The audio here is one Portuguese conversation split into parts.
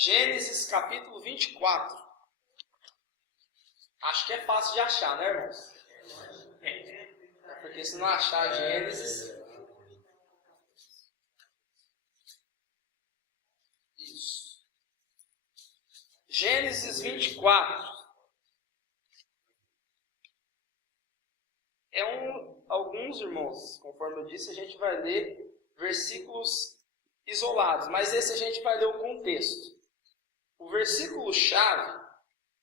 Gênesis capítulo 24. Acho que é fácil de achar, né, irmãos? Porque se não achar Gênesis... Isso. Gênesis 24. Alguns irmãos, conforme eu disse, a gente vai ler versículos isolados, mas esse a gente vai ler o contexto. O versículo-chave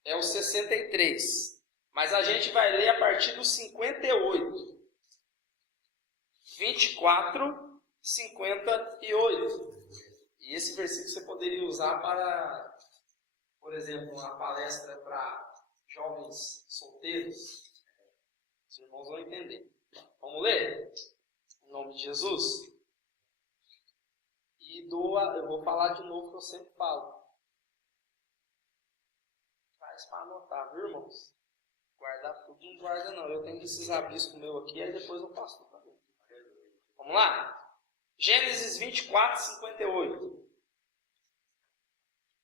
é o 63, mas a gente vai ler a partir do 58. 24, 58. E esse versículo você poderia usar para, por exemplo, uma palestra para jovens solteiros. Os irmãos vão entender. Vamos ler? Em nome de Jesus. E eu vou falar de novo que eu sempre falo. Faz para anotar, viu, irmãos? Guardar tudo não guarda não. Eu tenho esses rabiscos meu aqui, aí depois eu passo tudo para mim. Vamos lá? Gênesis 24, 58.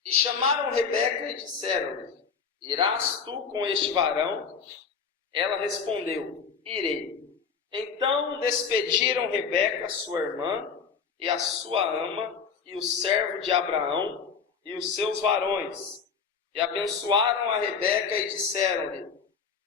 E chamaram Rebeca e disseram-lhe: irás tu com este varão? Ela respondeu: irei. Então despediram Rebeca, sua irmã, e a sua ama, e o servo de Abraão, e os seus varões. E abençoaram a Rebeca e disseram-lhe: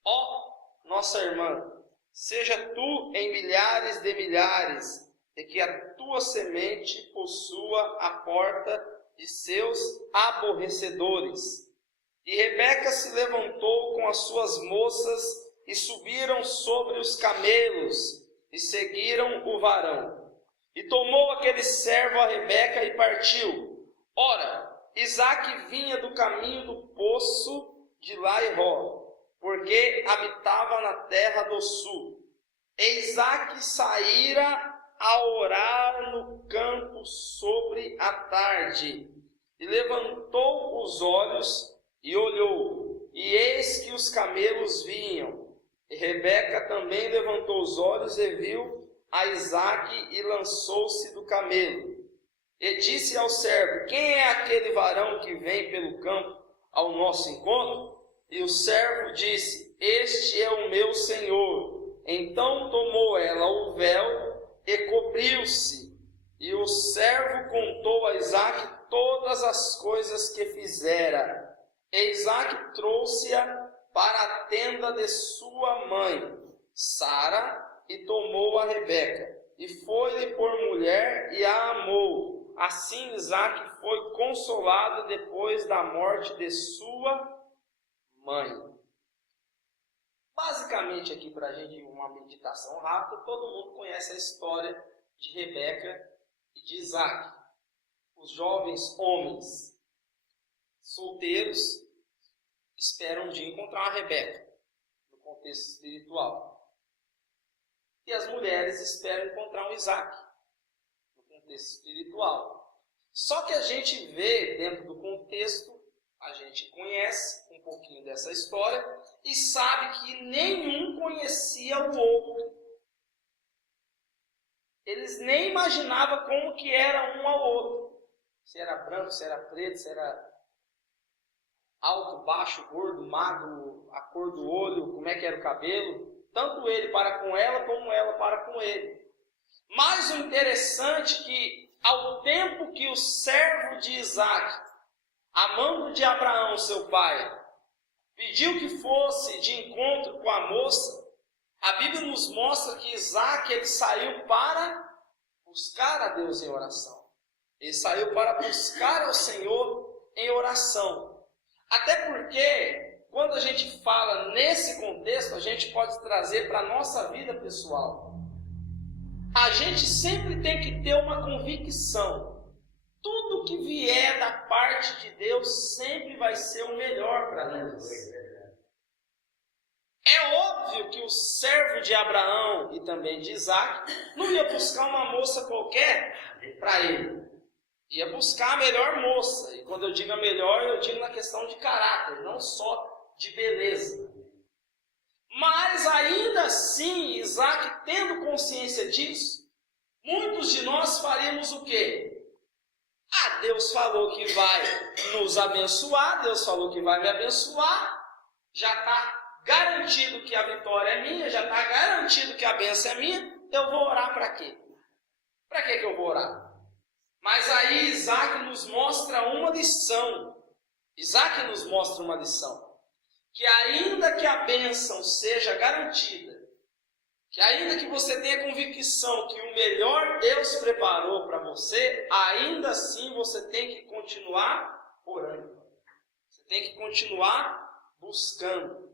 ó, nossa irmã, seja tu em milhares de milhares, e que a tua semente possua a porta de seus aborrecedores. E Rebeca se levantou com as suas moças, e subiram sobre os camelos, e seguiram o varão. E tomou aquele servo a Rebeca e partiu. Ora, Isaque vinha do caminho do poço de Lairó, porque habitava na terra do sul. E Isaque saíra a orar no campo sobre a tarde. E levantou os olhos e olhou, e eis que os camelos vinham. E Rebeca também levantou os olhos e viu a Isaque e lançou-se do camelo. E disse ao servo: quem é aquele varão que vem pelo campo ao nosso encontro? E o servo disse: este é o meu senhor. Então tomou ela o véu e cobriu-se. E o servo contou a Isaque todas as coisas que fizera. E Isaque trouxe-a para a tenda de sua mãe, Sara, e tomou a Rebeca, e foi-lhe por mulher, e a amou. Assim Isaque foi consolado depois da morte de sua mãe. Basicamente aqui para a gente uma meditação rápida, todo mundo conhece a história de Rebeca e de Isaque. Os jovens homens solteiros esperam um dia encontrar uma Rebeca, no contexto espiritual. E as mulheres esperam encontrar um Isaque, no contexto espiritual. Só que a gente vê dentro do contexto, a gente conhece um pouquinho dessa história e sabe que nenhum conhecia o outro. Eles nem imaginavam como que era um ao outro. Se era branco, se era preto, se era alto, baixo, gordo, magro, a cor do olho, como é que era o cabelo. Tanto ele para com ela, como ela para com ele. Mas o interessante é que, ao tempo que o servo de Isaque, amando de Abraão, seu pai, pediu que fosse de encontro com a moça, a Bíblia nos mostra que Isaque ele saiu para buscar a Deus em oração. Ele saiu para buscar ao Senhor em oração. Até porque, quando a gente fala nesse contexto, a gente pode trazer para a nossa vida pessoal. A gente sempre tem que ter uma convicção. Tudo que vier da parte de Deus sempre vai ser o melhor para nós. É óbvio que o servo de Abraão e também de Isaque não ia buscar uma moça qualquer para ele. Ia buscar a melhor moça. E quando eu digo a melhor, eu digo na questão de caráter, não só de beleza. Mas ainda assim, Isaque, tendo consciência disso, muitos de nós faríamos o quê? Deus falou que vai nos abençoar, Deus falou que vai me abençoar, já está garantido que a vitória é minha, já está garantido que a bênção é minha, eu vou orar para quê? Para que eu vou orar? Mas aí Isaac nos mostra uma lição. Isaac nos mostra uma lição. Que ainda que a bênção seja garantida, que ainda que você tenha convicção que o melhor Deus preparou para você, ainda assim você tem que continuar orando. Você tem que continuar buscando.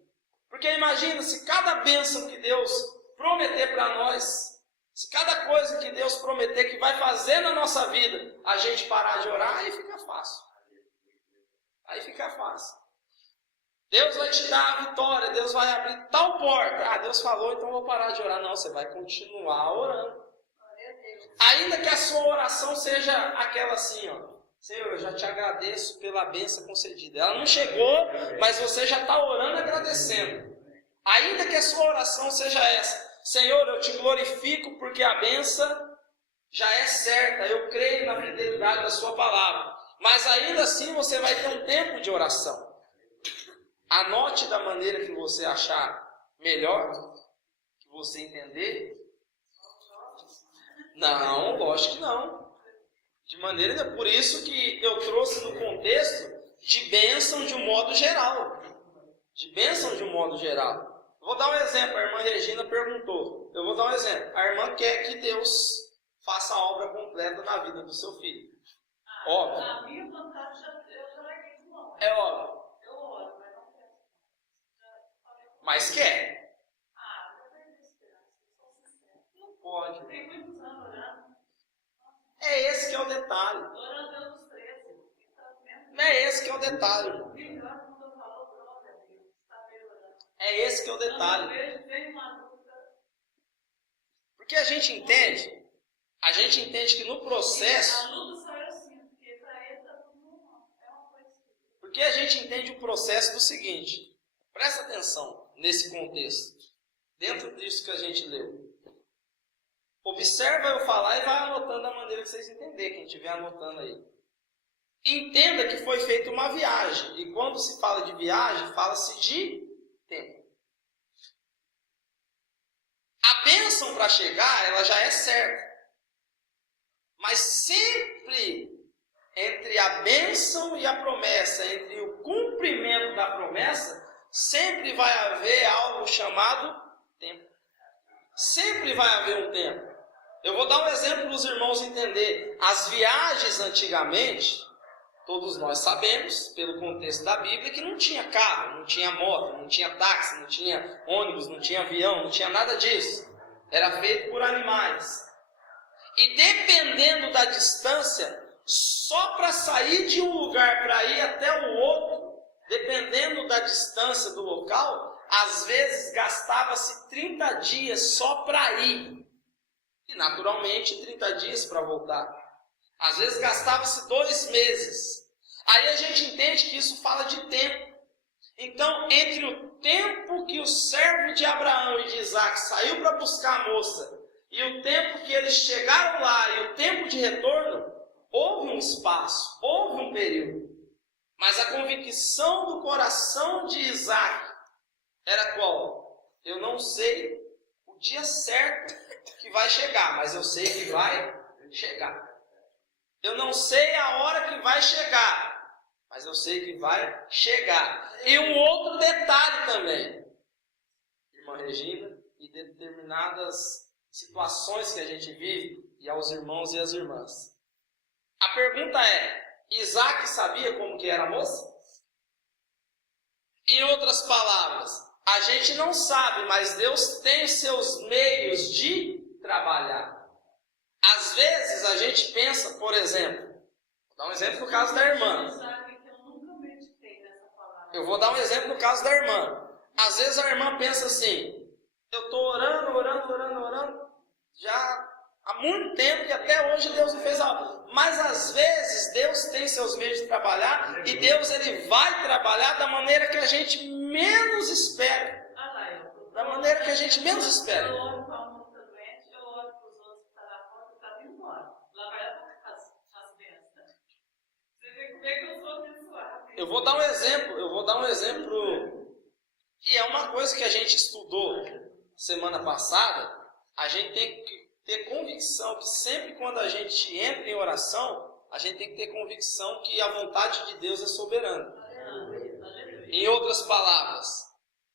Porque imagina, se cada bênção que Deus prometer para nós, se cada coisa que Deus prometer que vai fazer na nossa vida, a gente parar de orar, aí fica fácil. Aí fica fácil. Deus vai te dar a vitória, Deus vai abrir tal porta. Deus falou, então eu vou parar de orar. Não, você vai continuar orando. Ainda que a sua oração seja aquela assim, ó. Senhor, eu já te agradeço pela bênção concedida. Ela não chegou, mas você já está orando e agradecendo. Ainda que a sua oração seja essa. Senhor, eu te glorifico porque a bênção já é certa. Eu creio na fidelidade da sua palavra. Mas ainda assim você vai ter um tempo de oração. Anote da maneira que você achar melhor, que você entender. Não, lógico que não. De maneira, por isso que eu trouxe no contexto de bênção de um modo geral. De bênção de um modo geral. Eu vou dar um exemplo, a irmã Regina perguntou. Eu vou dar um exemplo. A irmã quer que Deus faça a obra completa na vida do seu filho. Óbvio. A minha vontade eu já larguei de mão. É óbvio. Eu oro, mas não quero. Mas quer? Eu perdi a esperança, sou sincera. Não pode. Tem muitos anos orando. É esse que é o detalhe. Orando desde os 13. Não é esse que é o detalhe, irmão. É esse que é o detalhe. Porque a gente entende que no processo... Porque a gente entende o processo do seguinte. Presta atenção nesse contexto. Dentro disso que a gente leu. Observa eu falar e vai anotando da maneira que vocês entenderem, quem estiver anotando aí. Entenda que foi feita uma viagem. E quando se fala de viagem, fala-se de tempo. A bênção para chegar, ela já é certa. Mas sempre entre a bênção e a promessa, entre o cumprimento da promessa, sempre vai haver algo chamado tempo. Sempre vai haver um tempo. Eu vou dar um exemplo para os irmãos entenderem. As viagens antigamente, todos nós sabemos, pelo contexto da Bíblia, que não tinha carro, não tinha moto, não tinha táxi, não tinha ônibus, não tinha avião, não tinha nada disso. Era feito por animais. E dependendo da distância, só para sair de um lugar para ir até o outro, dependendo da distância do local, às vezes gastava-se 30 dias só para ir. E naturalmente 30 dias para voltar. Às vezes gastava-se 2 meses. Aí a gente entende que isso fala de tempo. Então, entre o tempo que o servo de Abraão e de Isaac saiu para buscar a moça, e o tempo que eles chegaram lá, e o tempo de retorno, houve um espaço, houve um período. Mas a convicção do coração de Isaac era qual? Eu não sei o dia certo que vai chegar, mas eu sei que vai chegar. Eu não sei a hora que vai chegar, mas eu sei que vai chegar. E um outro detalhe também, irmã Regina, e determinadas situações que a gente vive, e aos irmãos e às irmãs. A pergunta é, Isaac sabia como que era a moça? Em outras palavras, a gente não sabe, mas Deus tem seus meios de trabalhar. Às vezes a gente pensa, por exemplo, vou dar um exemplo no caso da irmã. Eu vou dar um exemplo no caso da irmã. Às vezes a irmã pensa assim, eu estou orando, já há muito tempo e até hoje Deus não fez algo. Mas às vezes Deus tem seus meios de trabalhar e Deus ele vai trabalhar da maneira que a gente menos espera. Da maneira que a gente menos espera. Eu oro para a moça doente, eu oro para os outros que estão na porta, está vindo embora. Lá vai as bênçãos. eu vou dar um exemplo, e é uma coisa que a gente estudou semana passada. A gente tem que ter convicção que sempre quando a gente entra em oração, a gente tem que ter convicção que a vontade de Deus é soberana. Em outras palavras,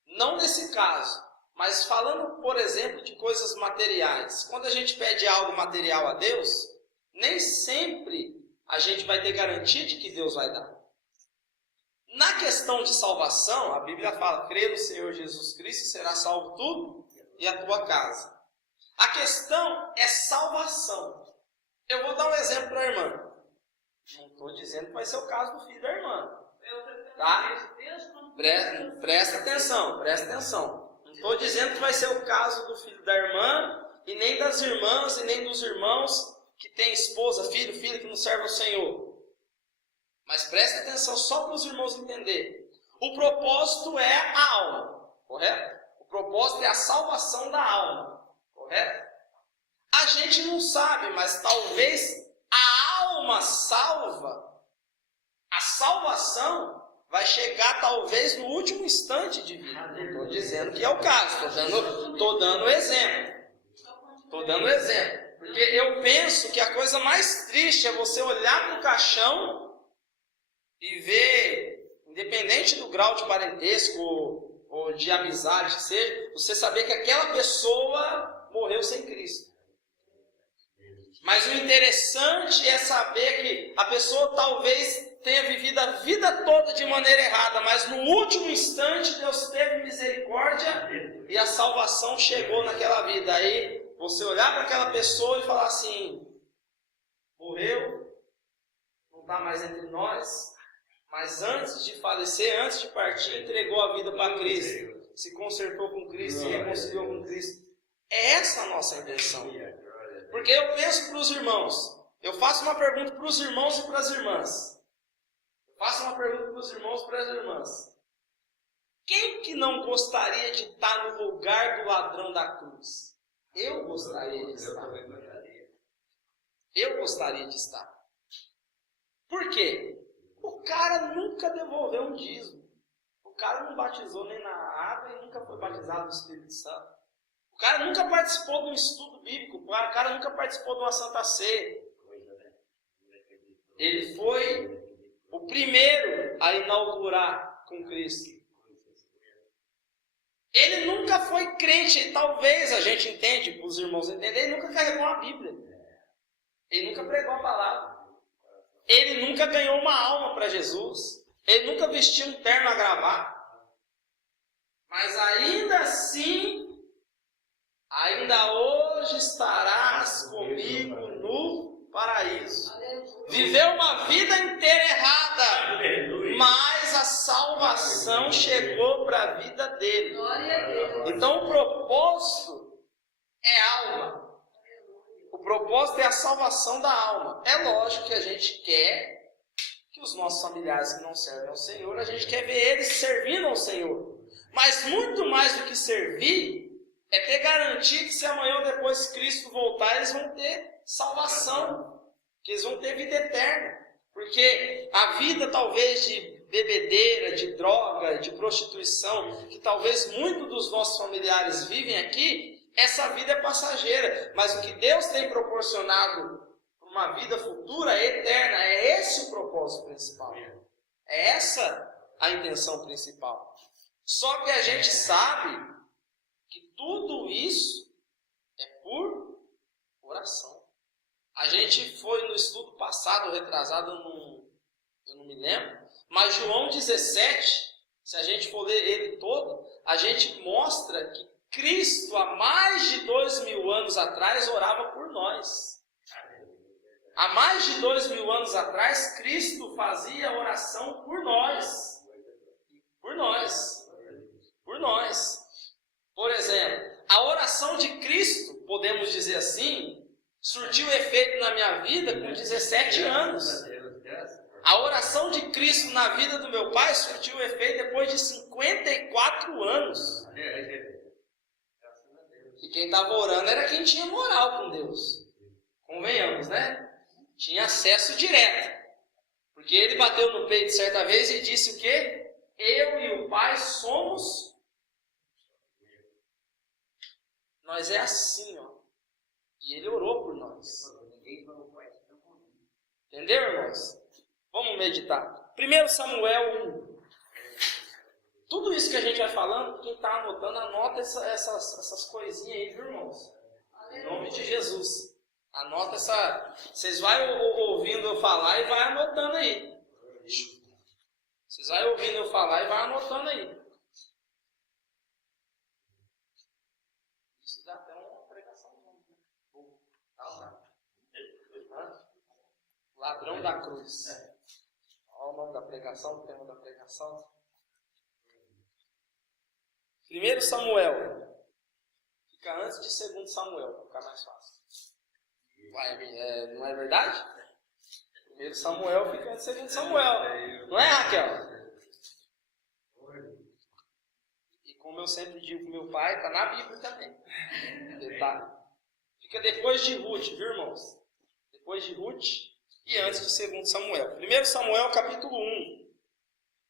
não nesse caso, mas falando, por exemplo, de coisas materiais. Quando a gente pede algo material a Deus, nem sempre a gente vai ter garantia de que Deus vai dar. Na questão de salvação, a Bíblia fala: crê no Senhor Jesus Cristo e será salvo tu e a tua casa. A questão é salvação. Eu vou dar um exemplo para a irmã. Não estou dizendo que vai ser o caso do filho da irmã. Tá? Presta atenção. Não estou dizendo que vai ser o caso do filho da irmã, e nem das irmãs, e nem dos irmãos que têm esposa, filho que não serve ao Senhor. Mas presta atenção só para os irmãos entenderem. O propósito é a alma, correto? O propósito é a salvação da alma, correto? A gente não sabe, mas talvez a alma salva, a salvação vai chegar talvez no último instante de vida. Não estou dizendo que é o caso, estou dando exemplo. Porque eu penso que a coisa mais triste é você olhar para o caixão e ver, independente do grau de parentesco ou de amizade que seja, você saber que aquela pessoa morreu sem Cristo. Mas o interessante é saber que a pessoa talvez tenha vivido a vida toda de maneira errada, mas no último instante Deus teve misericórdia e a salvação chegou naquela vida. Aí você olhar para aquela pessoa e falar assim: morreu, não está mais entre nós, mas antes de falecer, antes de partir, entregou a vida para Cristo, se consertou com Cristo, se reconciliou com Cristo. É essa a nossa intenção. Porque eu penso para os irmãos, eu faço uma pergunta para os irmãos e para as irmãs. Quem que não gostaria de estar no lugar do ladrão da cruz? Eu gostaria de estar. Por quê? O cara nunca devolveu um dízimo. O cara não batizou nem na água e nunca foi batizado no Espírito Santo. O cara nunca participou de um estudo bíblico. O cara nunca participou de uma Santa Ceia. Ele foi o primeiro a inaugurar com Cristo. Ele nunca foi crente. Talvez a gente entende, para os irmãos entenderem, ele nunca carregou uma Bíblia. Ele nunca pregou a palavra. Ele nunca ganhou uma alma para Jesus. Ele nunca vestiu um terno a gravata. Mas ainda assim, ainda hoje estarás comigo no paraíso. Viveu uma vida inteira errada, mas a salvação chegou para a vida dele. Então o propósito é alma. O propósito é a salvação da alma. É lógico que a gente quer que os nossos familiares que não servem ao Senhor, a gente quer ver eles servindo ao Senhor. Mas muito mais do que servir, é ter garantia que se amanhã ou depois Cristo voltar, eles vão ter salvação, que eles vão ter vida eterna. Porque a vida talvez de bebedeira, de droga, de prostituição, que talvez muitos dos nossos familiares vivem aqui, essa vida é passageira. Mas o que Deus tem proporcionado para uma vida futura, eterna, é esse o propósito principal. É essa a intenção principal. Só que a gente sabe que tudo isso é por oração. A gente foi no estudo passado, retrasado, eu não me lembro, mas João 17, se a gente for ler ele todo, a gente mostra que Cristo, há mais de 2000 anos atrás, orava por nós. Há mais de 2000 anos atrás, Cristo fazia oração por nós. Por nós. Por nós. Por exemplo, a oração de Cristo, podemos dizer assim, surtiu efeito na minha vida com 17 anos. A oração de Cristo na vida do meu pai surtiu efeito depois de 54 anos. E quem estava orando era quem tinha moral com Deus. Convenhamos, né? Tinha acesso direto. Porque ele bateu no peito certa vez e disse o quê? Eu e o Pai somos. Nós é assim, ó. E ele orou por nós. Entendeu, irmãos? Vamos meditar. 1 Samuel 1. Tudo isso que a gente vai falando, quem está anotando, anota essas coisinhas aí, viu, irmãos? Em nome de Jesus. Anota essa. Vocês vão ouvindo eu falar e vai anotando aí. Vocês vão ouvindo eu falar e vai anotando aí. Isso dá até uma pregação. Ladrão da cruz. Olha o nome da pregação, o tema da pregação. 1 Samuel. Fica antes de 2 Samuel, para ficar mais fácil. Não é verdade? 1 Samuel fica antes de 2 Samuel. Não é, Raquel? E como eu sempre digo com meu pai, está na Bíblia também. Detalhe. Fica depois de Ruth, viu, irmãos? Depois de Ruth e antes de 2 Samuel. 1 Samuel capítulo 1,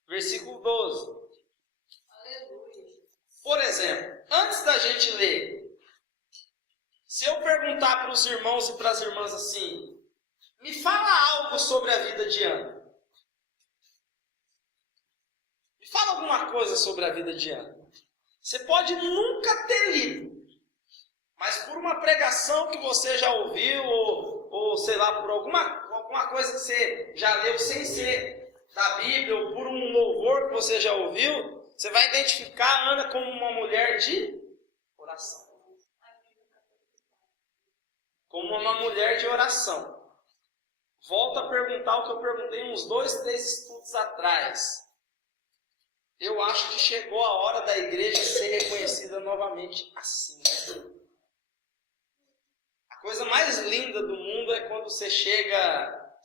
versículo 12. Por exemplo, antes da gente ler, se eu perguntar para os irmãos e para as irmãs assim, me fala algo sobre a vida de Ana. Me fala alguma coisa sobre a vida de Ana. Você pode nunca ter lido, mas por uma pregação que você já ouviu, ou sei lá, por alguma coisa que você já leu sem ser da Bíblia, ou por um louvor que você já ouviu, você vai identificar a Ana como uma mulher de oração. Como uma mulher de oração. Volto a perguntar o que eu perguntei uns 2, 3 estudos atrás. Eu acho que chegou a hora da igreja ser reconhecida novamente assim. A coisa mais linda do mundo é quando você chega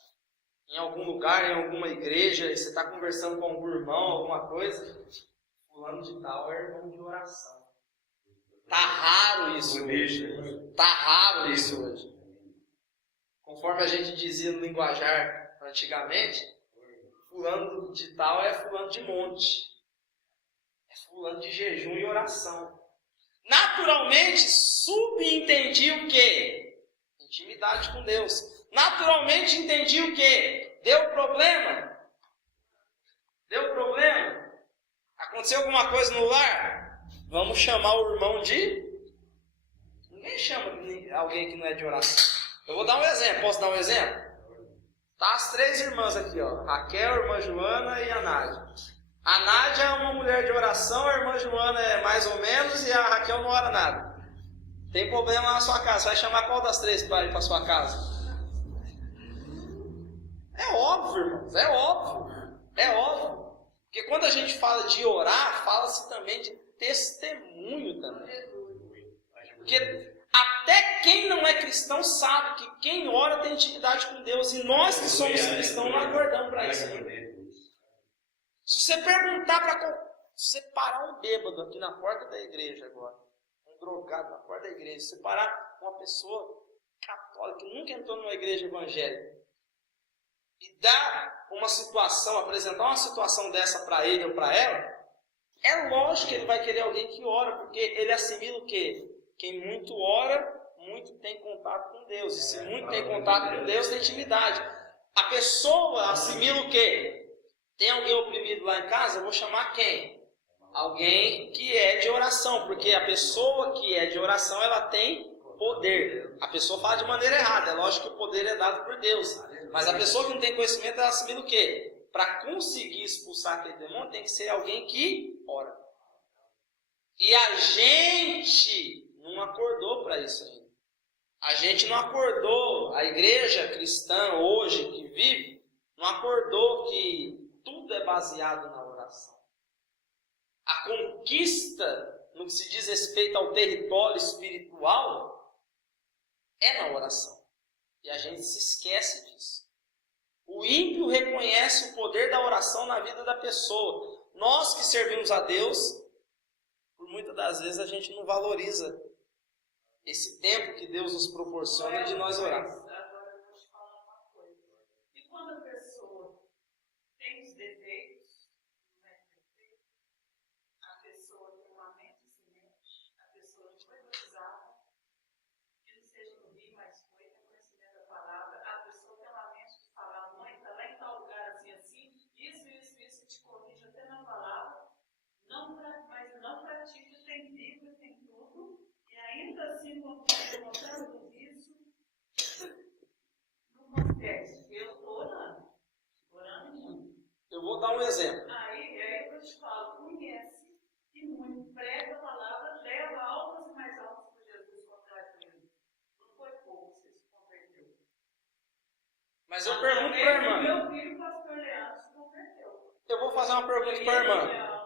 em algum lugar, em alguma igreja, e você está conversando com algum irmão, alguma coisa. Fulano de tal é irmão de oração. Tá raro isso hoje. Tá raro isso hoje. Conforme a gente dizia no linguajar antigamente, fulano de tal é fulano de monte. É fulano de jejum e oração. Naturalmente, subentendi o quê? Intimidade com Deus. Naturalmente entendi o quê? Deu problema? Deu problema? Aconteceu alguma coisa no lar? Vamos chamar o irmão de... Ninguém chama alguém que não é de oração. Eu vou dar um exemplo. Posso dar um exemplo? Tá as 3 irmãs aqui, ó. Raquel, a irmã Joana e a Nádia. A Nádia é uma mulher de oração, a irmã Joana é mais ou menos e a Raquel não ora nada. Tem problema na sua casa. Vai chamar qual das 3 para ir para sua casa? É óbvio, irmãos. É óbvio. É óbvio. Porque quando a gente fala de orar, fala-se também de testemunho também. Porque até quem não é cristão sabe que quem ora tem intimidade com Deus. E nós que somos cristãos não aguardamos para isso ainda. Se você perguntar para... Se você parar um bêbado aqui na porta da igreja agora, um drogado na porta da igreja, se você parar uma pessoa católica que nunca entrou numa igreja evangélica, e dar uma situação, apresentar uma situação dessa para ele ou para ela, é lógico que ele vai querer alguém que ora, porque ele assimila o quê? Quem muito ora, muito tem contato com Deus. E se muito tem contato com Deus, tem intimidade. A pessoa assimila o quê? Tem alguém oprimido lá em casa? Eu vou chamar quem? Alguém que é de oração, porque a pessoa que é de oração, ela tem poder. A pessoa fala de maneira errada, é lógico que o poder é dado por Deus. Mas a pessoa que não tem conhecimento, ela assimila o quê? Para conseguir expulsar aquele demônio, tem que ser alguém que ora. E a gente não acordou para isso ainda. A gente não acordou, a igreja cristã hoje que vive, não acordou que tudo é baseado na oração. A conquista, no que se diz respeito ao território espiritual, é na oração. E a gente se esquece disso. O ímpio reconhece o poder da oração na vida da pessoa. Nós que servimos a Deus, por muitas das vezes a gente não valoriza esse tempo que Deus nos proporciona de nós orar. Agora eu vou te falar uma coisa. E quando a pessoa pessoa tem uma mente semente, a pessoa que foi batizada, que não seja no rio, mas foi, tem conhecimento da palavra, a pessoa tem uma mente de falar, mãe, está lá em tal lugar assim, isso, te corrige até na palavra, mas não pratica, tem Bíblia, tem tudo, e ainda assim, quando você mostrando isso, não acontece. Eu estou orando muito. Eu vou dar um exemplo. Aí eu te falo, conhece e muito, prega a palavra, leva altas e mais altas para Jesus contra ele. Não foi pouco, você se converteu. Mas eu pergunto para a irmã. Meu filho, pastor Leandro, se converteu. Eu vou fazer uma pergunta para a irmã.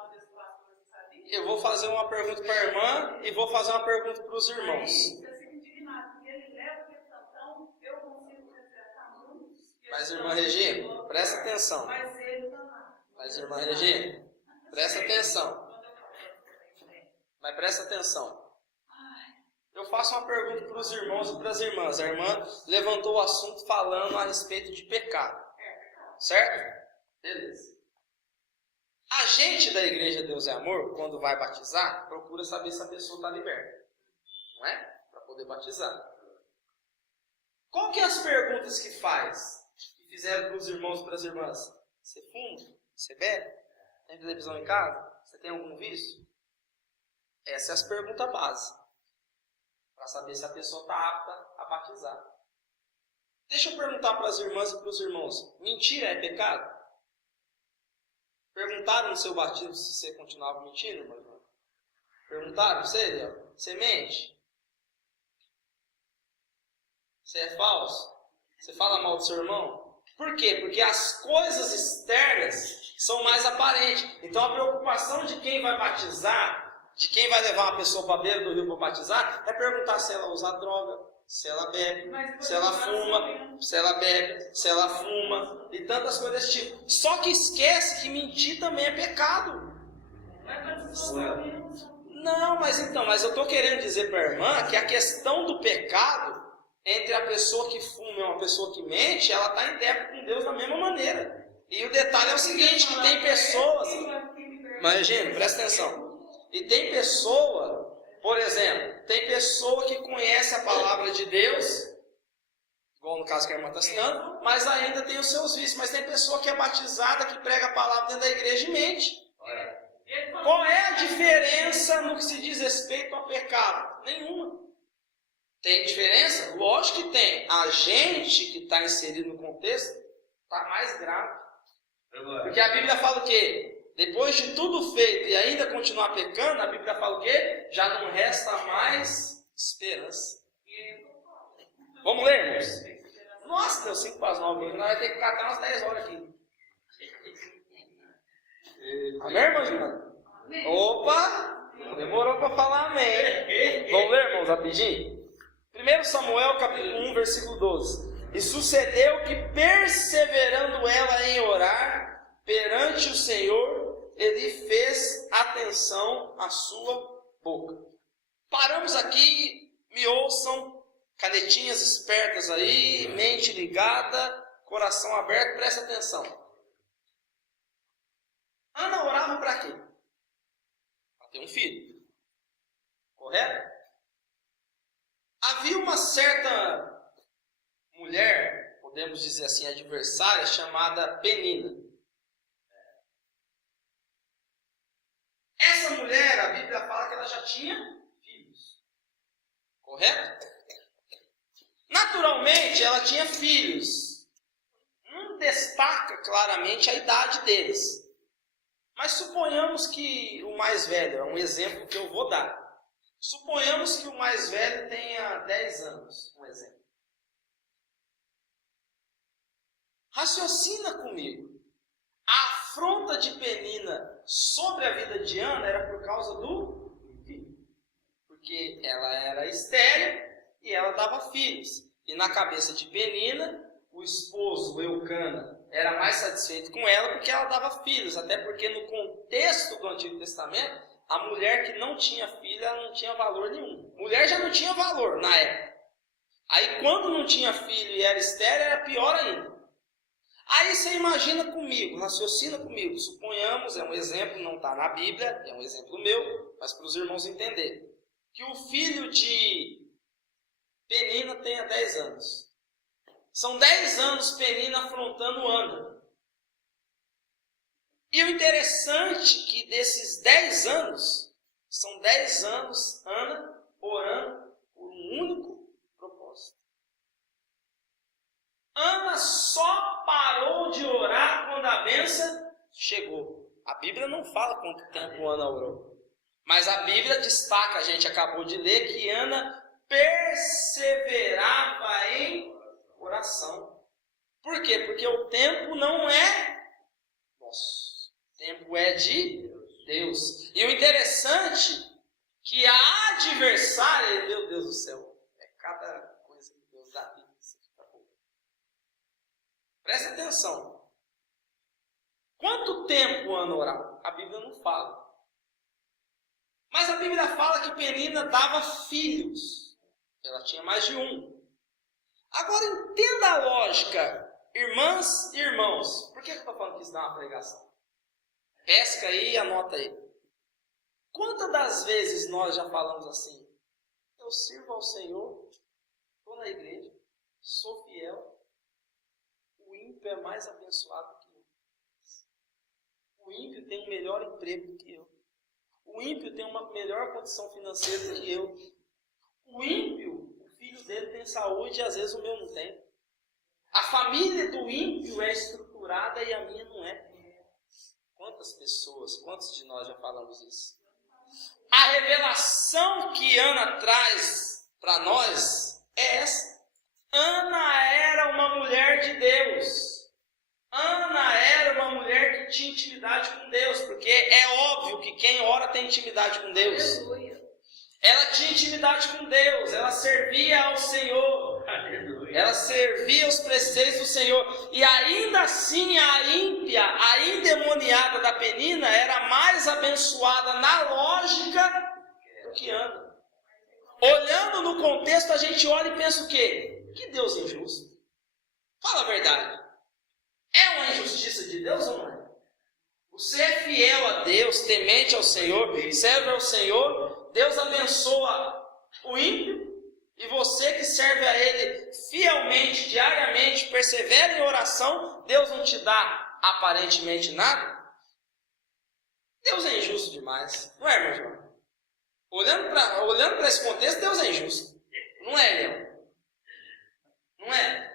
Eu vou fazer uma pergunta para a irmã e vou fazer uma pergunta para os irmãos. Você fica indignado, porque ele leva aquele tantão, eu consigo retratar muitos. Mas, irmã Regina, presta atenção. Mas ele está lá. Mas, irmã Regina, presta atenção. Mas presta atenção. Eu faço uma pergunta para os irmãos e para as irmãs. A irmã levantou o assunto falando a respeito de pecado. Certo? Beleza. A gente da Igreja Deus é Amor, quando vai batizar, procura saber se a pessoa está liberta. Não é? Para poder batizar. Qual que é as perguntas que faz? Que fizeram para os irmãos e para as irmãs? Você fuma? Você bebe? Tem televisão em casa? Você tem algum vício? Essa é as perguntas básicas. Para saber se a pessoa está apta a batizar. Deixa eu perguntar para as irmãs e para os irmãos. Mentira é pecado? Perguntaram no seu batismo se você continuava mentindo, meu irmão? Perguntaram para você, Léo? Você mente? Você é falso? Você fala mal do seu irmão? Por quê? Porque as coisas externas são mais aparentes. Então a preocupação de quem vai batizar, de quem vai levar uma pessoa para a beira do rio para batizar, é perguntar se ela usa droga, se ela bebe, se ela fuma, se ela bebe, se ela fuma, e tantas coisas desse tipo. Só que esquece que mentir também é pecado. Não, mas eu estou querendo dizer para a irmã que a questão do pecado, entre a pessoa que fuma e uma pessoa que mente, ela está em débito com Deus da mesma maneira. E o detalhe é o seguinte, que tem pessoas... Mas, gente, presta atenção. E tem pessoa, por exemplo, tem pessoa que conhece a palavra de Deus, igual no caso que a irmã está citando, mas ainda tem os seus vícios. Mas tem pessoa que é batizada, que prega a palavra dentro da igreja e mente. Qual é a diferença no que se diz respeito ao pecado? Nenhuma. Tem diferença? Lógico que tem. A gente que está inserido no contexto está mais grave. Porque a Bíblia fala o quê? Depois de tudo feito e ainda continuar pecando, a Bíblia fala o quê? Já não resta mais esperança. Vamos ler, irmãos? Nossa, deu 5 para as 9. Nós vamos ter que ficar até umas 10 horas aqui. Amém, irmãos? Opa! Demorou para falar amém. Vamos ler, irmãos, rapidinho? 1 Samuel, capítulo 1, versículo 12. E sucedeu que, perseverando ela em orar perante o Senhor, ele fez atenção à sua boca. Paramos aqui, me ouçam, canetinhas espertas aí, mente ligada, coração aberto, presta atenção. Ana orava para quê? Para ter um filho. Correto? Havia uma certa mulher, podemos dizer assim, adversária, chamada Penina. Essa mulher, a Bíblia fala que ela já tinha filhos. Correto? Naturalmente, ela tinha filhos. Não destaca claramente a idade deles. Mas suponhamos que o mais velho, é um exemplo que eu vou dar. Suponhamos que o mais velho tenha 10 anos, um exemplo. Raciocina comigo. A afronta de Penina sobre a vida de Ana era por causa do filho. Porque ela era estéril e ela dava filhos. E na cabeça de Penina, o esposo, Eucana, era mais satisfeito com ela porque ela dava filhos. Até porque no contexto do Antigo Testamento, a mulher que não tinha filho, ela não tinha valor nenhum. Mulher já não tinha valor na época. Aí quando não tinha filho e era estéril, era pior ainda. Aí você imagina comigo, raciocina comigo. Suponhamos, é um exemplo, não está na Bíblia, é um exemplo meu, mas para os irmãos entenderem. Que o filho de Penina tenha 10 anos. São 10 anos Penina afrontando Ana. E o interessante é que desses 10 anos, são 10 anos Ana orando por um único propósito. Ana só parou de orar quando a bênção chegou. A Bíblia não fala quanto tempo Ana orou. Mas a Bíblia destaca, a gente acabou de ler, que Ana perseverava em oração. Por quê? Porque o tempo não é nosso. O tempo é de Deus. E o interessante é que a adversária, meu Deus do céu, é cada coisa que Deus dá. Presta atenção. Quanto tempo Ana orava? A Bíblia não fala. Mas a Bíblia fala que Penina dava filhos. Ela tinha mais de um. Agora entenda a lógica, irmãs e irmãos. Por que eu estou falando que isso dá uma pregação? Pesca aí e anota aí. Quantas das vezes nós já falamos assim? Eu sirvo ao Senhor, estou na igreja, sou fiel. O ímpio é mais abençoado que eu. O ímpio tem um melhor emprego do que eu. O ímpio tem uma melhor condição financeira do que eu. O ímpio, o filho dele tem saúde e às vezes o meu não tem. A família do ímpio é estruturada e a minha não é. Quantas pessoas, quantos de nós já falamos isso? A revelação que Ana traz para nós é essa. Ana era uma mulher de Deus. Ana era uma mulher que tinha intimidade com Deus, porque é óbvio que quem ora tem intimidade com Deus. Aleluia. Ela tinha intimidade com Deus, ela servia ao Senhor. Aleluia. Ela servia os preceitos do Senhor. E ainda assim a ímpia, a endemoniada da Penina era mais abençoada na lógica do que Ana. Olhando no contexto, a gente olha e pensa o quê? Que Deus injusto. Fala a verdade. É uma injustiça de Deus ou não é? Você é fiel a Deus, temente ao Senhor, serve ao Senhor, Deus abençoa o ímpio, e você que serve a Ele fielmente, diariamente, persevera em oração, Deus não te dá aparentemente nada? Deus é injusto demais, não é, meu irmão? Olhando para esse contexto, Deus é injusto. Não é, Leão? Não é?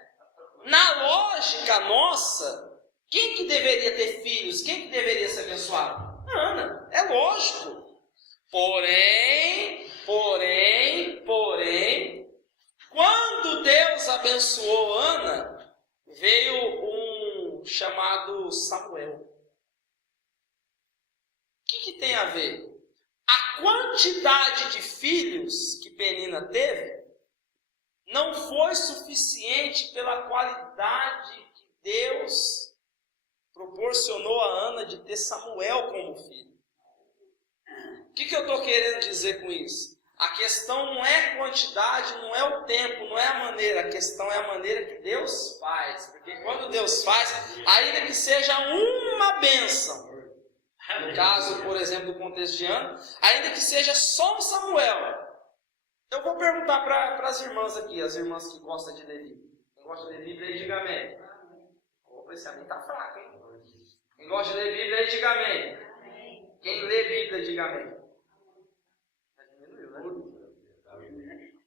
Na lógica nossa, quem que deveria ter filhos? Quem que deveria ser abençoado? Ana, é lógico. Porém, quando Deus abençoou Ana, veio um chamado Samuel. O que tem a ver? A quantidade de filhos que Penina teve não foi suficiente pela qualidade que Deus proporcionou a Ana de ter Samuel como filho. O que eu estou querendo dizer com isso? A questão não é quantidade, não é o tempo, não é a maneira. A questão é a maneira que Deus faz. Porque quando Deus faz, ainda que seja uma bênção, no caso, por exemplo, do contexto de Ana, ainda que seja só um Samuel, eu vou perguntar para as irmãs aqui, as irmãs que gostam de ler Bíblia. Quem gosta de ler Bíblia aí, diga amém. Opa, esse amém está fraco, hein? Quem gosta de ler Bíblia aí, diga amém. Quem lê Bíblia, diga amém.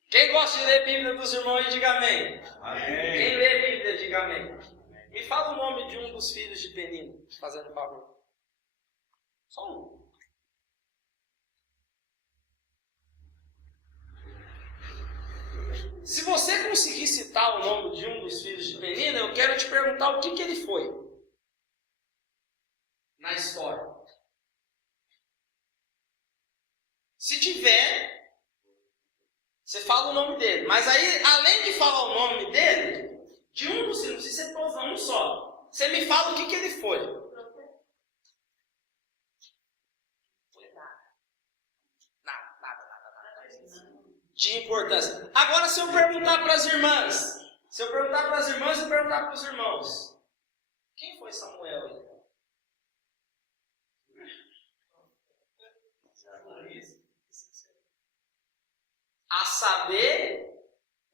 Quem gosta de ler Bíblia dos irmãos aí, diga amém. Amém. Quem lê Bíblia, diga amém. Me fala o nome de um dos filhos de Penina, fazendo favor. Só um. Se você conseguir citar o nome de um dos filhos de Penina, eu quero te perguntar o que ele foi na história. Se tiver, você fala o nome dele. Mas aí, além de falar o nome dele, de um dos filhos, não precisa ser todos, um só. Você me fala o que ele foi. De importância. Agora, se eu perguntar para as irmãs, e perguntar para os irmãos, foi Samuel aí? A saber,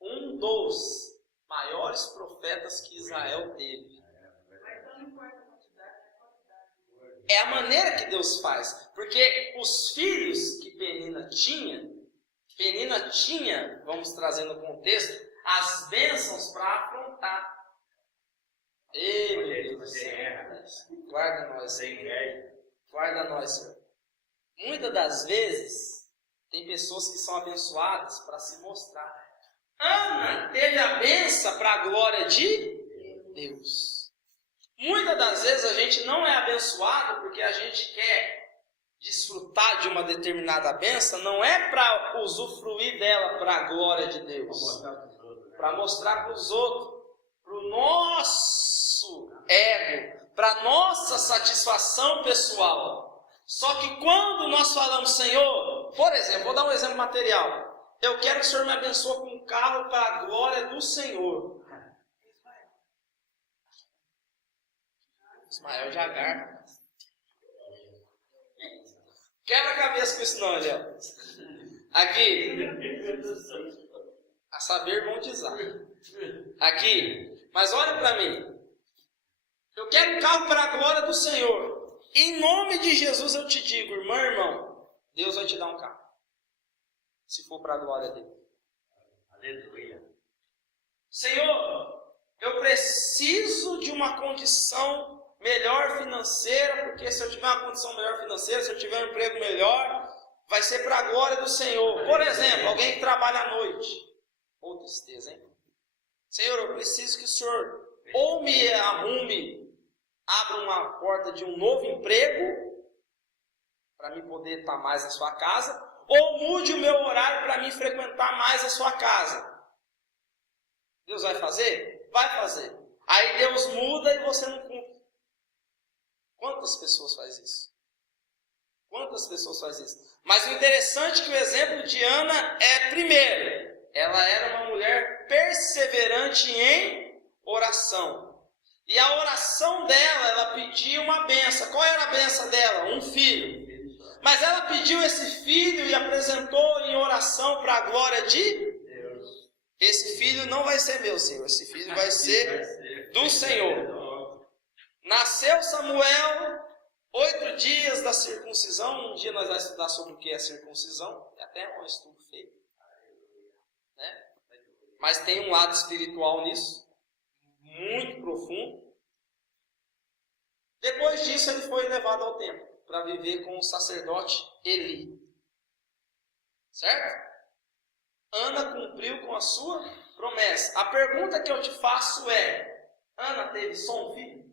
um dos maiores profetas que Israel teve. É a maneira que Deus faz. Porque os filhos que Penina tinha, vamos trazer no contexto, as bênçãos para afrontar. Ei, meu Deus do céu. Guarda nós, Senhor. Guarda nós, Senhor. Muitas das vezes, tem pessoas que são abençoadas para se mostrar. Ana teve a bênção para a glória de Deus. Muitas das vezes a gente não é abençoado porque a gente quer desfrutar de uma determinada bênção, não é para usufruir dela para a glória de Deus. Para mostrar para os outros, para o nosso ego, para a nossa satisfação pessoal. Só que quando nós falamos, Senhor, por exemplo, vou dar um exemplo material. Eu quero que o Senhor me abençoe com um carro para a glória do Senhor. Ismael já agarra. Quebra a cabeça com isso não, Léo. Aqui. A saber montizar. Aqui. Mas olha para mim. Eu quero um carro para a glória do Senhor. Em nome de Jesus eu te digo, irmão, Deus vai te dar um carro. Se for para a glória dele. Aleluia. Senhor, eu preciso de uma condição melhor financeira, porque se eu tiver uma condição melhor financeira, se eu tiver um emprego melhor, vai ser para a glória do Senhor. Por exemplo, alguém que trabalha à noite. Ô, tristeza, hein? Senhor, eu preciso que o Senhor ou me arrume, abra uma porta de um novo emprego, para mim poder estar mais na sua casa, ou mude o meu horário para mim frequentar mais a sua casa. Deus vai fazer? Vai fazer. Aí Deus muda e você não cumpre. Quantas pessoas fazem isso? Quantas pessoas fazem isso? Mas o interessante é que o exemplo de Ana é, primeiro, ela era uma mulher perseverante em oração. E a oração dela, ela pedia uma benção. Qual era a benção dela? Um filho. Mas ela pediu esse filho e apresentou em oração para a glória de Deus. Esse filho não vai ser meu, Senhor. Esse filho vai ser do Senhor. Nasceu Samuel, 8 dias da circuncisão. Um dia nós vamos estudar sobre o que é circuncisão. É até um estudo feito. Né? Mas tem um lado espiritual nisso, muito profundo. Depois disso ele foi levado ao templo para viver com o sacerdote Eli. Certo? Ana cumpriu com a sua promessa. A pergunta que eu te faço é: Ana teve só um filho?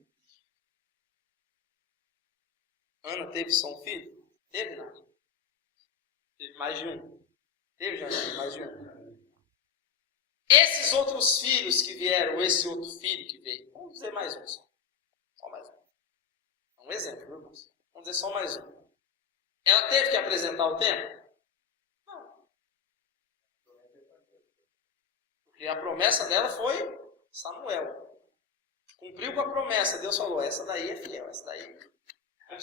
Ana teve só um filho? Teve nada. Teve mais de um. Teve já mais de um. Esses outros filhos que vieram, esse outro filho que veio, vamos dizer mais um só. Só mais um. É um exemplo, viu, irmãos? Vamos dizer só mais um. Ela teve que apresentar o templo? Não. Porque a promessa dela foi Samuel. Cumpriu com a promessa. Deus falou, essa daí é fiel, essa daí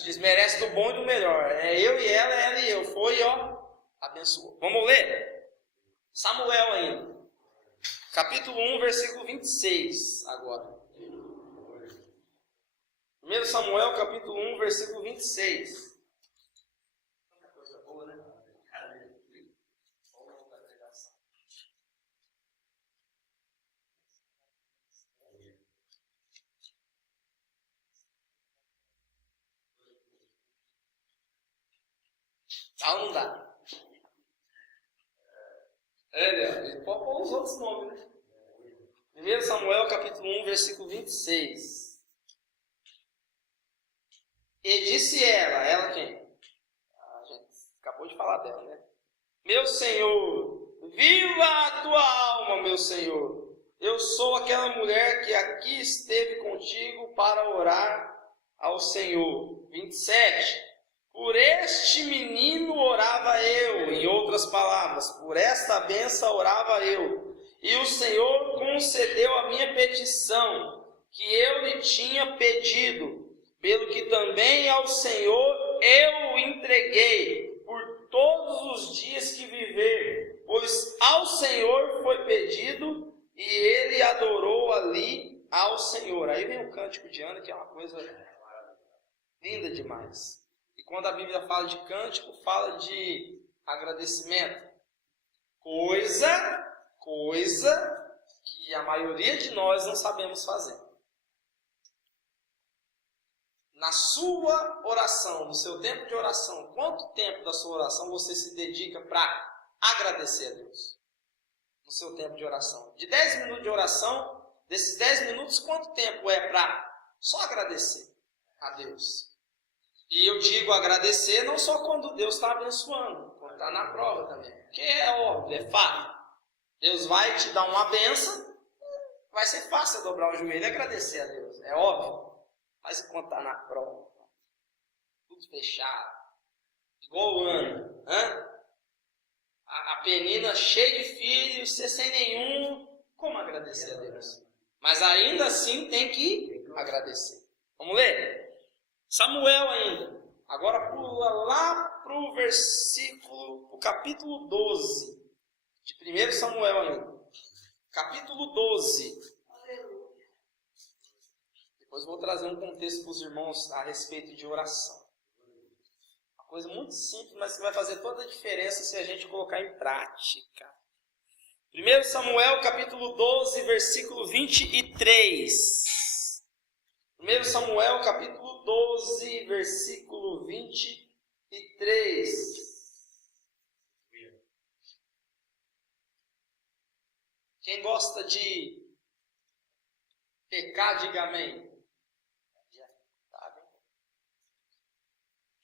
diz, merece do bom e do melhor. É eu e ela e eu. Foi, ó, abençoou. Vamos ler? Samuel ainda. Capítulo 1, versículo 26 agora. 1 Samuel, capítulo 1, versículo 26. Coisa boa, né? Ah, não dá. Ele pode pôr os outros nomes, né? 1 Samuel, capítulo 1, versículo 26. E disse ela quem? A gente acabou de falar dela, né? Meu Senhor, viva a tua alma, meu Senhor. Eu sou aquela mulher que aqui esteve contigo para orar ao Senhor. 27. Por este menino orava eu, em outras palavras, por esta bênção orava eu. E o Senhor concedeu a minha petição, que eu lhe tinha pedido, pelo que também ao Senhor eu o entreguei por todos os dias que viver, pois ao Senhor foi pedido e ele adorou ali ao Senhor. Aí vem o cântico de Ana, que é uma coisa linda demais. E quando a Bíblia fala de cântico, fala de agradecimento. Coisa que a maioria de nós não sabemos fazer. Na sua oração, no seu tempo de oração, quanto tempo da sua oração você se dedica para agradecer a Deus? No seu tempo de oração. De 10 minutos de oração, desses 10 minutos, quanto tempo é para só agradecer a Deus? E eu digo agradecer não só quando Deus está abençoando, quando está na prova também. Porque é óbvio, é fato. Deus vai te dar uma bênção, vai ser fácil dobrar o joelho e agradecer a Deus. É óbvio. Mas quando está na prova, tudo fechado, igual o ano, a Penina cheia de filhos, você sem nenhum, como agradecer a Deus? Mas ainda assim tem que agradecer. Vamos ler? Samuel ainda. Agora pula lá para o versículo, o capítulo 12, de 1 Samuel ainda. Capítulo 12. Depois vou trazer um contexto para os irmãos a respeito de oração. Uma coisa muito simples, mas que vai fazer toda a diferença se a gente colocar em prática. 1 Samuel, capítulo 12, versículo 23. 1 Samuel, capítulo 12, versículo 23. Quem gosta de pecar, diga amém.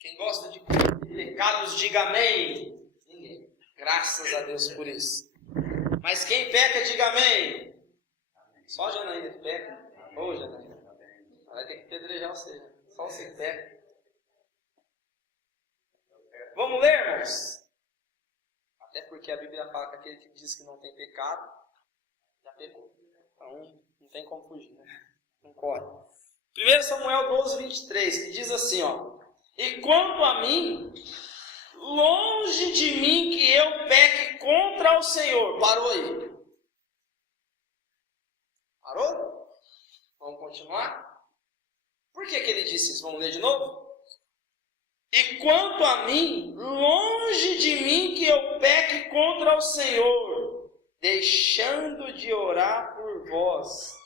Quem gosta de pecados, diga amém. Ninguém. Graças a Deus por isso. Mas quem peca, diga amém. Só a Janaína que peca. Ô, Janaína. Vai ter que pedrejar você. Só você que peca. Vamos ler, irmãos? Até porque a Bíblia fala que aquele que diz que não tem pecado, já pecou. Então, não tem como fugir, né? Não corre. 1 Samuel 12, 23, que diz assim, ó. E quanto a mim, longe de mim que eu peque contra o Senhor. Parou aí. Parou? Vamos continuar? Por que ele disse isso? Vamos ler de novo? E quanto a mim, longe de mim que eu peque contra o Senhor, deixando de orar por vós.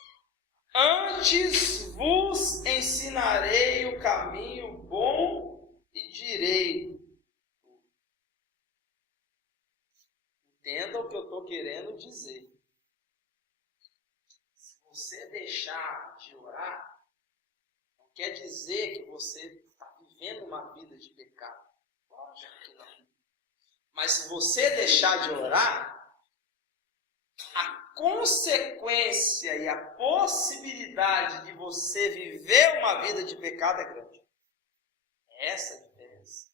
Antes vos ensinarei o caminho bom e direito. Entenda o que eu estou querendo dizer. Se você deixar de orar, não quer dizer que você está vivendo uma vida de pecado. Lógico que não. Mas se você deixar de orar, a consequência e a possibilidade de você viver uma vida de pecado é grande. Essa é a diferença.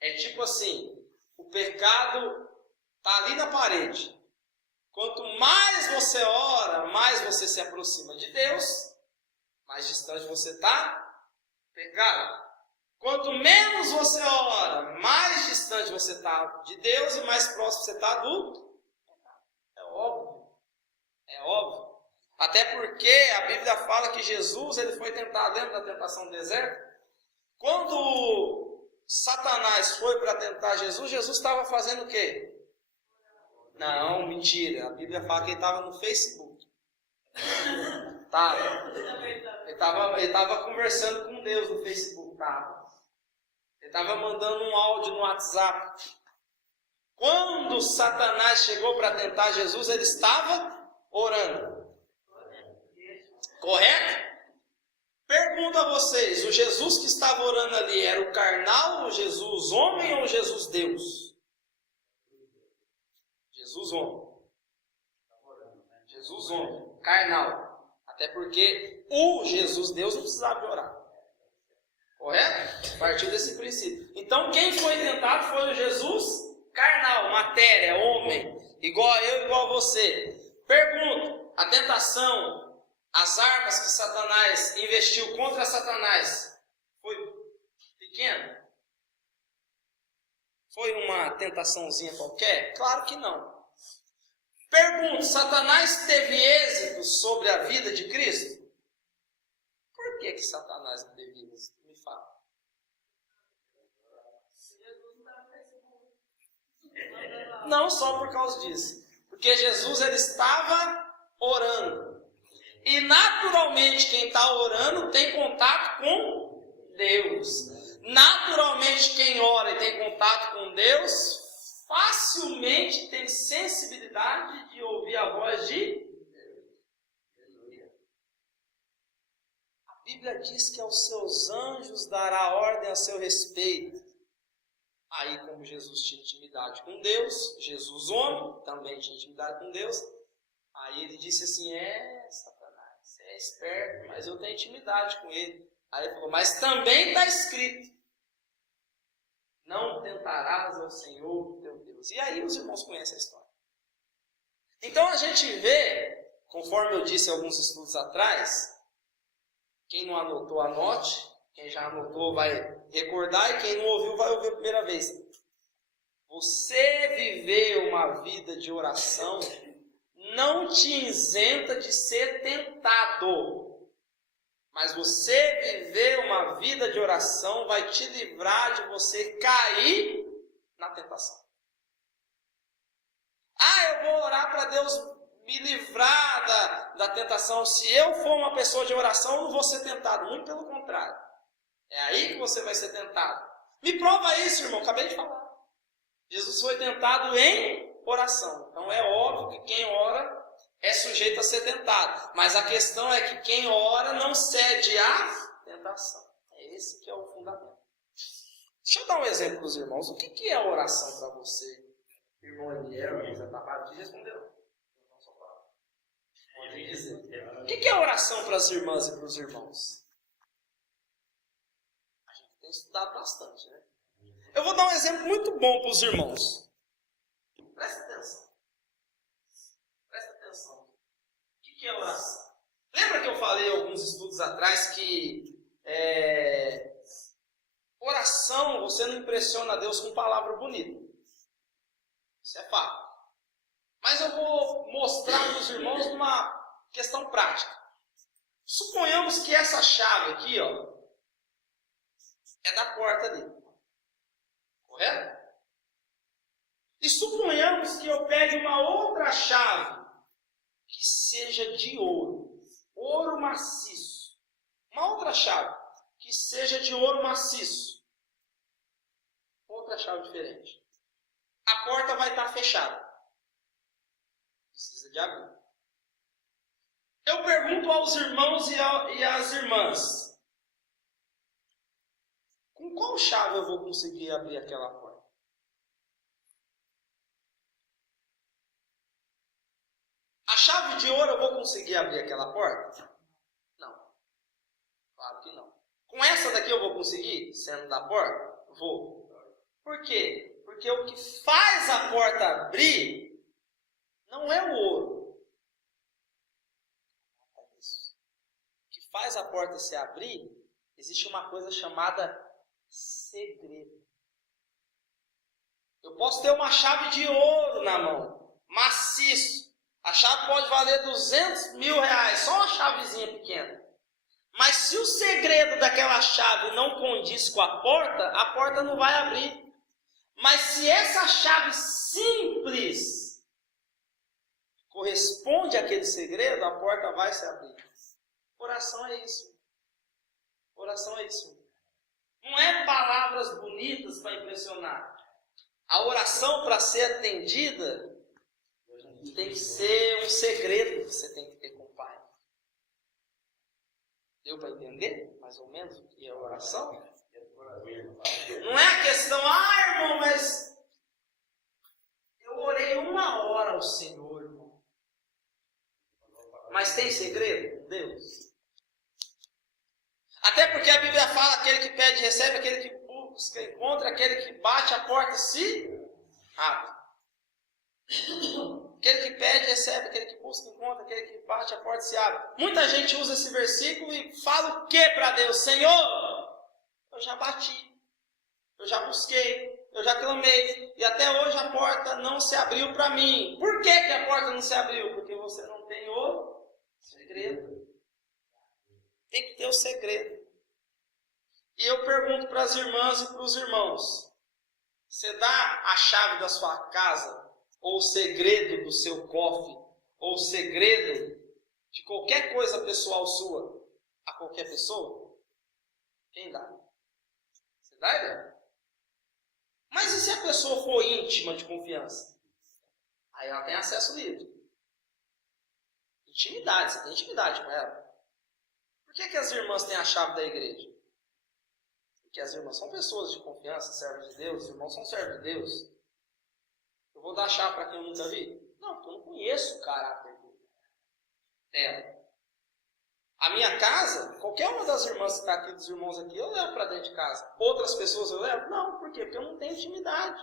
É tipo assim, o pecado está ali na parede. Quanto mais você ora, mais você se aproxima de Deus, mais distante você está do pecado. Quanto menos você ora, mais distante você está de Deus e mais próximo você está do pecado. É óbvio. É óbvio. Até porque a Bíblia fala que Jesus ele foi tentado, lembra da tentação do deserto? Quando Satanás foi para tentar Jesus, Jesus estava fazendo o quê? Não, mentira. A Bíblia fala que ele estava no Facebook. Ele estava conversando com Deus no Facebook. Ele estava mandando um áudio no WhatsApp. Quando Satanás chegou para tentar Jesus, ele estava orando. Correto? Pergunto a vocês, o Jesus que estava orando ali era o carnal, o Jesus homem ou o Jesus Deus? Jesus homem. Jesus homem, carnal. Até porque o Jesus Deus não precisava de orar. Correto? A partir desse princípio. Então quem foi tentado foi o Jesus carnal, matéria, homem. Igual a eu, igual a você. Pergunto, a tentação As armas que Satanás investiu contra Satanás foi pequeno? Foi uma tentaçãozinha qualquer? Claro que não. Pergunto, Satanás teve êxito sobre a vida de Cristo? Por que Satanás não teve êxito? Me fala. Não só por causa disso. Porque Jesus ele estava orando. E naturalmente quem está orando tem contato com Deus. Naturalmente quem ora e tem contato com Deus facilmente tem sensibilidade de ouvir a voz de Deus. A Bíblia diz que aos seus anjos dará ordem a seu respeito. Aí, como Jesus tinha intimidade com Deus, Jesus homem, também tinha intimidade com Deus, aí ele disse assim, Satanás, você é esperto, mas eu tenho intimidade com ele. Aí ele falou, mas também está escrito, não tentarás ao Senhor teu Deus. E aí os irmãos conhecem a história. Então a gente vê, conforme eu disse em alguns estudos atrás, quem não anotou, anote. Quem já anotou vai recordar e quem não ouviu vai ouvir a primeira vez. Você viver uma vida de oração não te isenta de ser tentado. Mas você viver uma vida de oração vai te livrar de você cair na tentação. Eu vou orar para Deus me livrar da tentação. Se eu for uma pessoa de oração, eu não vou ser tentado. Muito pelo contrário. É aí que você vai ser tentado. Me prova isso, irmão. Acabei de falar. Jesus foi tentado em oração. Então é óbvio que quem ora é sujeito a ser tentado. Mas a questão é que quem ora não cede à tentação. É esse que é o fundamento. Deixa eu dar um exemplo para os irmãos. O que é oração para você? Irmão Eliel, José Tabati, responderam. Pode dizer. O que é oração para as irmãs e para os irmãos? Tem estudado bastante, né? Eu vou dar um exemplo muito bom para os irmãos. Presta atenção. Presta atenção. O que é oração? Lembra que eu falei alguns estudos atrás que oração, você não impressiona Deus com palavra bonita. Isso é fato. Mas eu vou mostrar para os irmãos uma questão prática. Suponhamos que essa chave aqui, ó, é da porta ali. Correto? E suponhamos que eu pegue uma outra chave que seja de ouro. Ouro maciço. Uma outra chave que seja de ouro maciço. Outra chave diferente. A porta vai estar fechada. Precisa de abrir. Eu pergunto aos irmãos e às irmãs. Com qual chave eu vou conseguir abrir aquela porta? A chave de ouro eu vou conseguir abrir aquela porta? Não. Claro que não. Com essa daqui eu vou conseguir, sendo da porta? Vou. Por quê? Porque o que faz a porta abrir não é o ouro. O que faz a porta se abrir, existe uma coisa chamada segredo. Eu posso ter uma chave de ouro na mão, maciço. A chave pode valer 200 mil reais, só uma chavezinha pequena. Mas se o segredo daquela chave não condiz com a porta não vai abrir. Mas se essa chave simples corresponde àquele segredo, a porta vai se abrir. Oração é isso. Oração é isso. Não é palavras bonitas para impressionar. A oração, para ser atendida, tem que ser um segredo que você tem que ter com o Pai. Deu para entender, mais ou menos, o que é oração? Não é a questão, irmão, mas eu orei 1 hora ao Senhor, irmão. Mas tem segredo? Deus. Até porque a Bíblia fala, aquele que pede recebe, aquele que busca encontra, aquele que bate a porta se abre. Aquele que pede, recebe. Aquele que busca, encontra. Aquele que bate, a porta se abre. Muita gente usa esse versículo e fala o que para Deus? Senhor, eu já bati. Eu já busquei. Eu já clamei. E até hoje a porta não se abriu para mim. Por que a porta não se abriu? Porque você não tem o segredo. Tem que ter o segredo. E eu pergunto para as irmãs e para os irmãos. Você dá a chave da sua casa, ou o segredo do seu cofre, ou o segredo de qualquer coisa pessoal sua, a qualquer pessoa? Quem dá? Você dá, ideia? Mas e se a pessoa for íntima de confiança? Aí ela tem acesso livre. Intimidade, você tem intimidade com ela. Por que as irmãs têm a chave da igreja? Porque as irmãs são pessoas de confiança, servos de Deus, os irmãos são servos de Deus. Eu vou dar chave para quem eu nunca vi? Não, porque eu não conheço o caráter dela. A minha casa, qualquer uma das irmãs que está aqui, dos irmãos aqui, eu levo para dentro de casa. Outras pessoas eu levo? Não, por quê? Porque eu não tenho intimidade.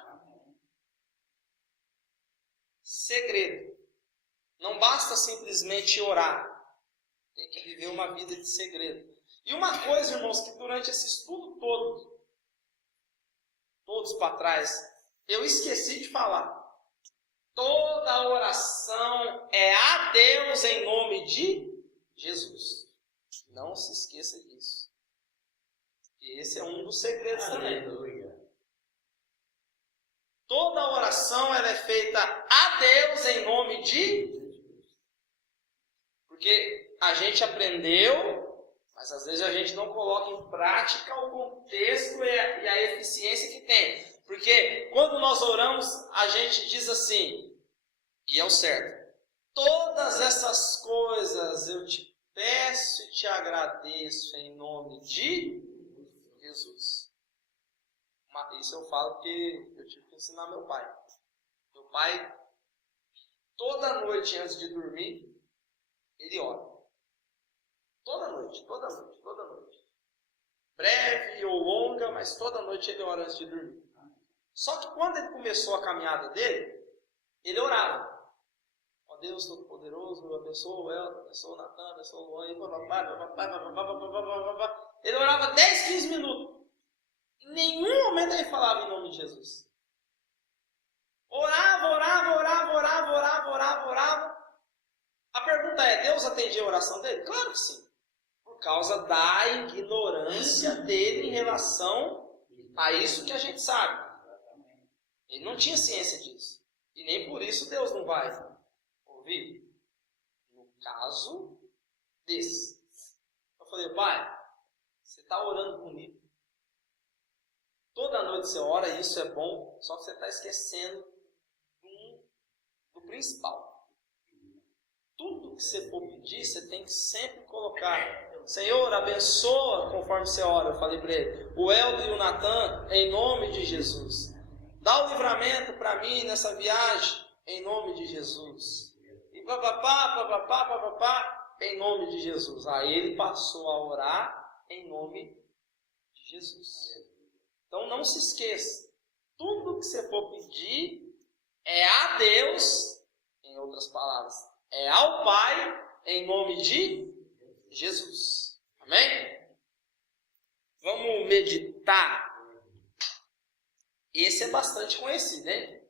Segredo. Não basta simplesmente orar. Tem que viver uma vida de segredo. E uma coisa, irmãos, que durante esse estudo todo, todos para trás, eu esqueci de falar. Toda oração é a Deus em nome de Jesus. Não se esqueça disso. E esse é um dos segredos também. Toda oração ela é feita a Deus em nome de Jesus. Porque a gente aprendeu, mas às vezes a gente não coloca em prática o contexto e a eficiência que tem. Porque quando nós oramos, a gente diz assim, e é o certo: todas essas coisas eu te peço e te agradeço em nome de Jesus. Isso eu falo porque eu tive que ensinar meu pai. Meu pai, toda noite antes de dormir, ele ora. Toda noite. Breve ou longa, mas toda noite ele ora antes de dormir. Só que quando ele começou a caminhada dele, ele orava. Ó Deus Todo-Poderoso, abençoa o Elton, abençoa o Natan, abençoa o Luan. Ele orava 10, 15 minutos. Em nenhum momento ele falava em nome de Jesus. Orava. A pergunta é, Deus atendia a oração dele? Claro que sim. Por causa da ignorância dele em relação a isso que a gente sabe. Ele não tinha ciência disso. E nem por isso Deus não vai ouvir. No caso desse. Eu falei, pai, você está orando comigo. Toda noite você ora, e isso é bom, só que você está esquecendo do principal. Tudo que você for pedir, você tem que sempre colocar: Senhor, abençoa conforme você ora. Eu falei para ele: o Eldo e o Natan, em nome de Jesus. Dá o livramento para mim nessa viagem, em nome de Jesus. E papapá, em nome de Jesus. Aí ele passou a orar em nome de Jesus. Então não se esqueça, tudo que você for pedir é a Deus, em outras palavras, é ao Pai, em nome de Jesus. Amém? Vamos meditar. Esse é bastante conhecido, hein?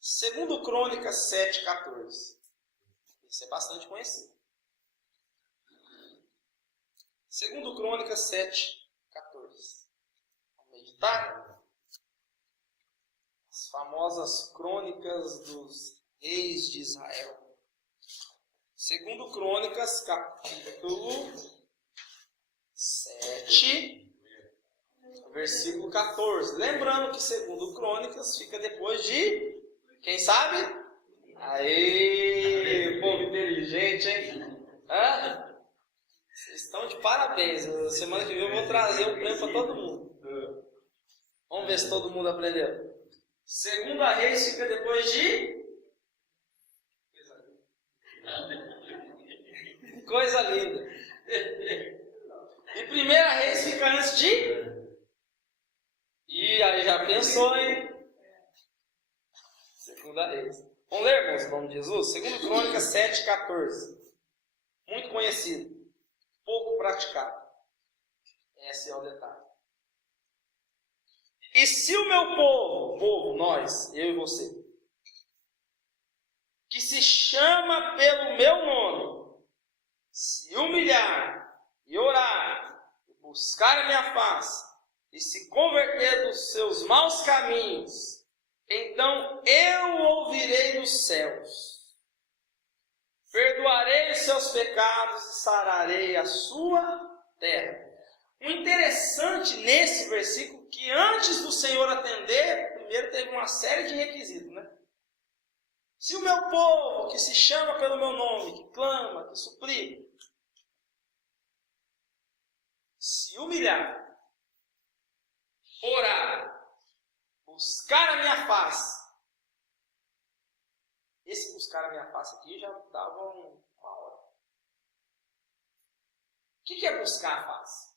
2 Crônicas 7,14. Esse é bastante conhecido. 2 Crônicas 7,14. Vamos meditar? As famosas crônicas dos reis de Israel. 2 Crônicas, capítulo 7, versículo 14. Lembrando que 2 Crônicas fica depois de... Quem sabe? Aê, povo inteligente, hein? Hã? Vocês estão de parabéns. Semana que vem eu vou trazer um prêmio para todo mundo. Vamos ver se todo mundo aprendeu. 2 Reis fica depois de... Coisa linda. E 1 Reis fica antes de... E aí já pensou, hein? 2 Reis. Vamos ler, irmãos, em nome de Jesus? 2 Crônicas 7,14. Muito conhecido, pouco praticado. Esse é o detalhe. E se o meu povo, nós, eu e você, que se chama pelo meu nome, se humilhar e orar, e buscar a minha face, e se converter dos seus maus caminhos, então eu ouvirei dos céus, perdoarei os seus pecados e sararei a sua terra. O interessante nesse versículo é que antes do Senhor atender, primeiro teve uma série de requisitos, né? Se o meu povo, que se chama pelo meu nome, que clama, que suplica, se humilhar, orar, buscar a minha face. Esse buscar a minha face aqui já dava uma hora. O que é buscar a face?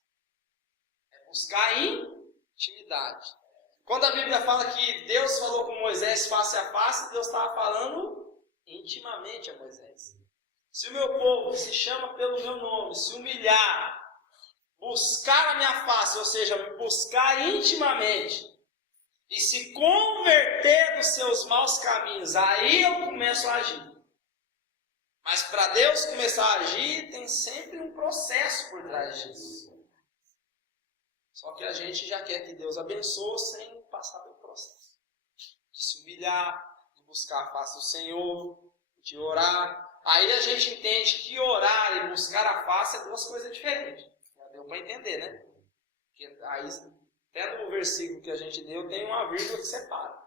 É buscar intimidade. Quando a Bíblia fala que Deus falou com Moisés face a face, Deus estava falando intimamente a Moisés. Se o meu povo que se chama pelo meu nome se humilhar, buscar a minha face, ou seja, me buscar intimamente, e se converter dos seus maus caminhos, aí eu começo a agir. Mas para Deus começar a agir, tem sempre um processo por trás disso. Só que a gente já quer que Deus abençoe sem passar pelo processo. De se humilhar, de buscar a face do Senhor, de orar. Aí a gente entende que orar e buscar a face é duas coisas diferentes. Já deu para entender, né? Porque aí, até no versículo que a gente leu, tem uma vírgula que separa.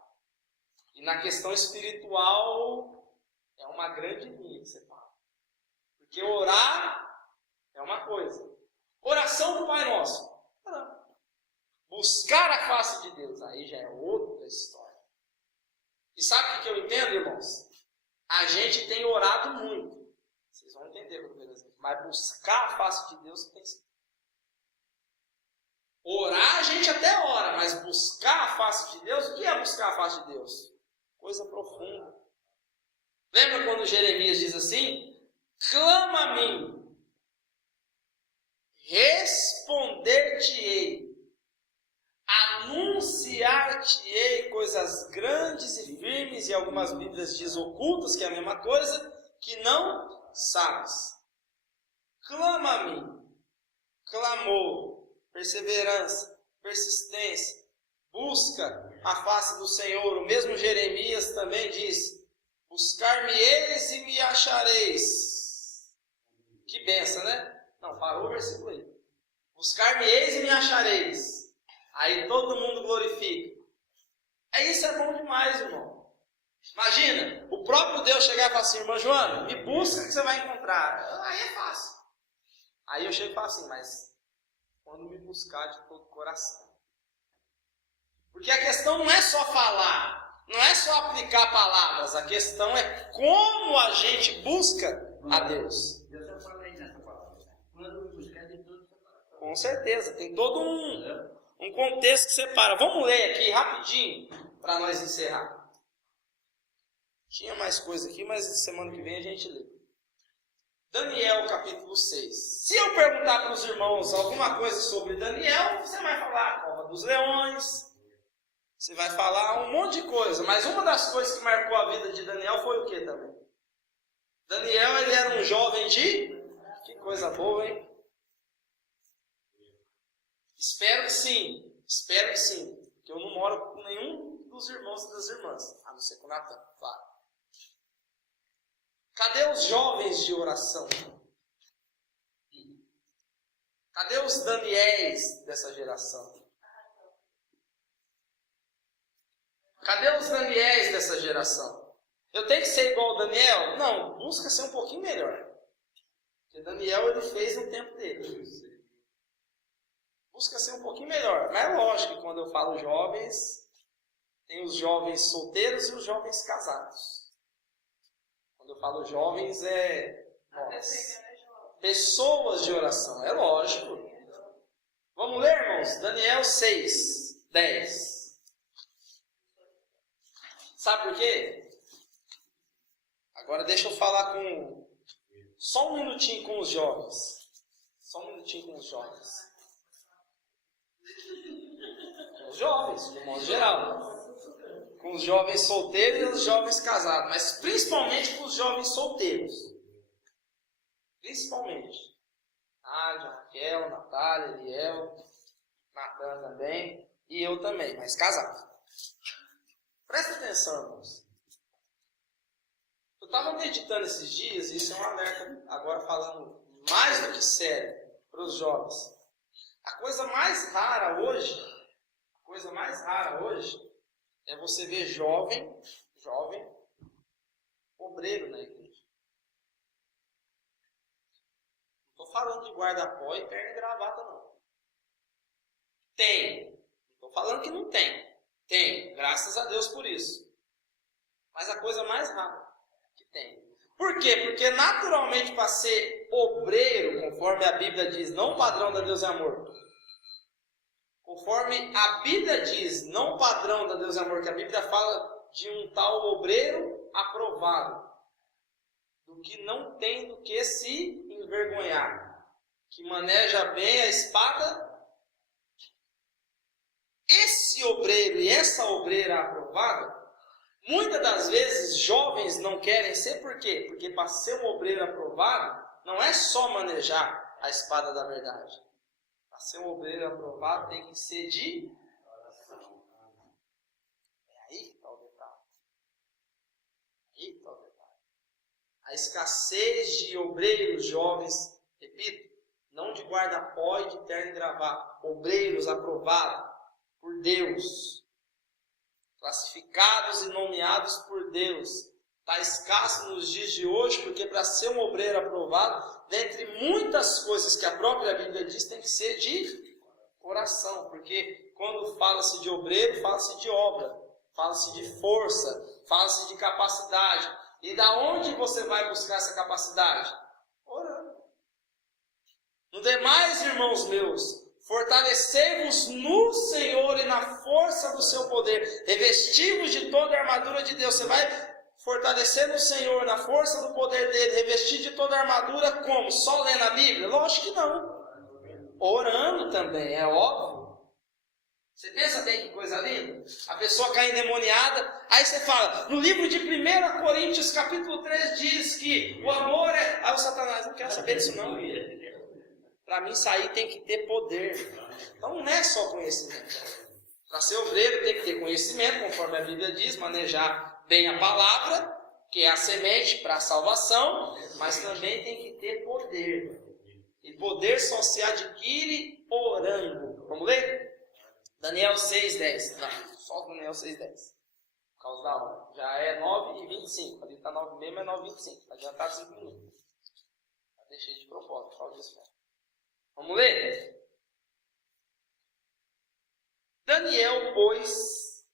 E na questão espiritual, é uma grande linha que separa. Porque orar é uma coisa. Oração do Pai Nosso. Não. Buscar a face de Deus, aí já é outra história. E sabe o que eu entendo, irmãos? A gente tem orado muito. Vocês vão entender o que eu estou dizendo. Mas buscar a face de Deus tem sido. Orar a gente até ora, mas buscar a face de Deus, o que é buscar a face de Deus? Coisa profunda. Lembra quando Jeremias diz assim? Clama a mim, responder-te-ei, anunciar-te-ei coisas grandes e firmes, e algumas Bíblias diz ocultas, que é a mesma coisa, que não sabes. Clama a mim, clamor, perseverança, persistência, busca a face do Senhor. O mesmo Jeremias também diz, buscar-me-eis e me achareis. Que benção, né? Não, parou o versículo aí. Buscar-me-eis e me achareis. Aí todo mundo glorifica. Isso é bom demais, irmão. Imagina, o próprio Deus chegar e falar assim, irmã Joana, me busca que você vai encontrar. Aí é fácil. Aí eu chego e falo assim, mas quando me buscar de todo o coração. Porque a questão não é só falar, não é só aplicar palavras, a questão é como a gente busca a Deus. Com certeza, tem todo um contexto que separa. Vamos ler aqui rapidinho, para nós encerrar. Tinha mais coisa aqui, mas semana que vem a gente lê. Daniel, capítulo 6. Se eu perguntar para os irmãos alguma coisa sobre Daniel, você vai falar a cova dos leões, você vai falar um monte de coisa. Mas uma das coisas que marcou a vida de Daniel foi o que também? Daniel, ele era um jovem de... Que coisa boa, hein? Espero que sim, porque eu não moro com nenhum dos irmãos e das irmãs, a não ser com o Natan, claro. Cadê os jovens de oração? Cadê os Daniéis dessa geração? Cadê os Daniéis dessa geração? Eu tenho que ser igual ao Daniel? Não, busca ser um pouquinho melhor. Porque Daniel ele fez no tempo dele. Busca ser um pouquinho melhor. Mas é lógico que quando eu falo jovens, tem os jovens solteiros e os jovens casados. Quando eu falo jovens, pessoas de oração. É lógico. Vamos ler, irmãos? Daniel 6, 10. Sabe por quê? Agora deixa eu falar só um minutinho com os jovens. Só um minutinho com os jovens. Com os jovens, de modo geral. Com os jovens solteiros e os jovens casados. Mas principalmente com os jovens solteiros. Principalmente. Nádia, Raquel, Natália, Eliel, Natan também. E eu também, mas casado. Presta atenção, irmãos. Eu estava meditando esses dias, e isso é um alerta, agora falando mais do que sério, para os jovens. A coisa mais rara hoje é você ver jovem, obreiro na igreja. Não estou falando de guarda-pó e terno e gravata, não. Tem. Não estou falando que não tem. Tem, graças a Deus por isso. Mas a coisa mais rara que tem. Por quê? Porque naturalmente para ser obreiro, conforme a Bíblia diz, não o padrão da Deus é amor. Conforme a Bíblia diz, não o padrão da Deus é amor, que a Bíblia fala de um tal obreiro aprovado. Do que não tem do que se envergonhar. Que maneja bem a espada. Esse obreiro e essa obreira aprovada, muitas das vezes jovens não querem ser, por quê? Porque para ser um obreiro aprovado, não é só manejar a espada da verdade. Para ser um obreiro aprovado tem que ser de oração. Aí está o detalhe. A escassez de obreiros jovens, repito, não de guarda-pó e de terno e gravata, obreiros aprovados por Deus, classificados e nomeados por Deus, está escasso nos dias de hoje, porque para ser um obreiro aprovado, dentre muitas coisas que a própria Bíblia diz, tem que ser de coração, porque quando fala-se de obreiro, fala-se de obra, fala-se de força, fala-se de capacidade. E da onde você vai buscar essa capacidade? Orando. No demais, irmãos meus, fortalecei-vos no Senhor e na força do seu poder. Revestivos de toda a armadura de Deus. Você vai fortalecer no Senhor, na força do poder dele. Revestir de toda a armadura como? Só lendo a Bíblia? Lógico que não. Orando também, é óbvio. Você pensa bem que coisa linda? A pessoa cai endemoniada. Aí você fala, no livro de 1 Coríntios capítulo 3 diz que o amor é... Aí o Satanás, não quero saber disso não. Para mim sair tem que ter poder. Então não é só conhecimento. Para ser obreiro tem que ter conhecimento, conforme a Bíblia diz, manejar bem a palavra, que é a semente para a salvação, mas também tem que ter poder. E poder só se adquire orando. Vamos ler? Daniel 6,10. Não, só Daniel 6,10. Por causa da hora. Já é 9h25. Ali está 9h30, mas é 9h25. Adiantado 5 minutos. Já deixei de propósito, por causa disso. Vamos ler? Daniel, pois,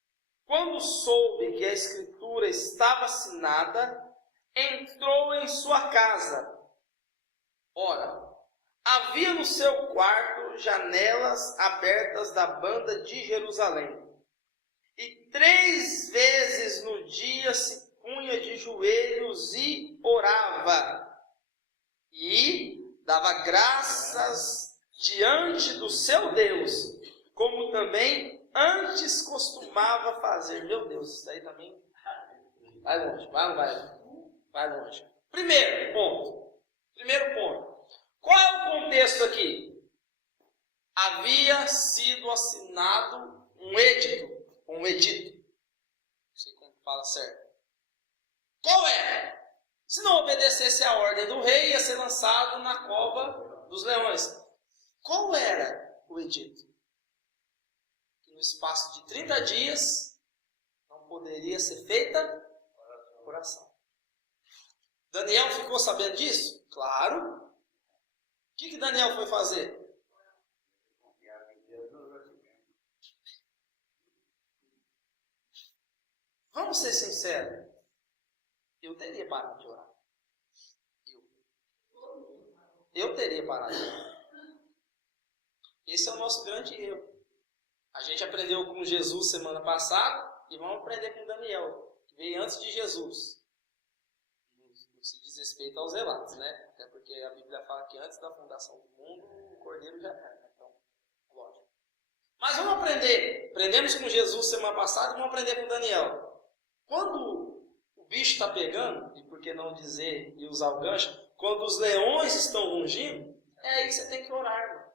quando soube que a escritura estava assinada, entrou em sua casa. Ora, havia no seu quarto janelas abertas da banda de Jerusalém. E 3 vezes no dia se punha de joelhos e orava. E dava graças diante do seu Deus, como também antes costumava fazer. Meu Deus, isso daí também vai longe, vai longe. Primeiro ponto. Qual é o contexto aqui? Havia sido assinado um edito. Não sei como fala certo. Qual era? Se não obedecesse à ordem do rei, ia ser lançado na cova dos leões. Qual era o edito? Que no espaço de 30 dias não poderia ser feita oração. Daniel ficou sabendo disso? Claro. O que Daniel foi fazer? Vamos ser sinceros. Eu teria parado de orar. Eu teria parado de orar. Esse é o nosso grande erro. A gente aprendeu com Jesus semana passada e vamos aprender com Daniel, que veio antes de Jesus. no que se diz respeito aos relatos, né? Até porque a Bíblia fala que antes da fundação do mundo, o Cordeiro já era, né? Então, lógico. Mas vamos aprender. Aprendemos com Jesus semana passada, vamos aprender com Daniel. Quando o bicho está pegando, e por que não dizer e usar o gancho, quando os leões estão rugindo, é aí que você tem que orar, irmão.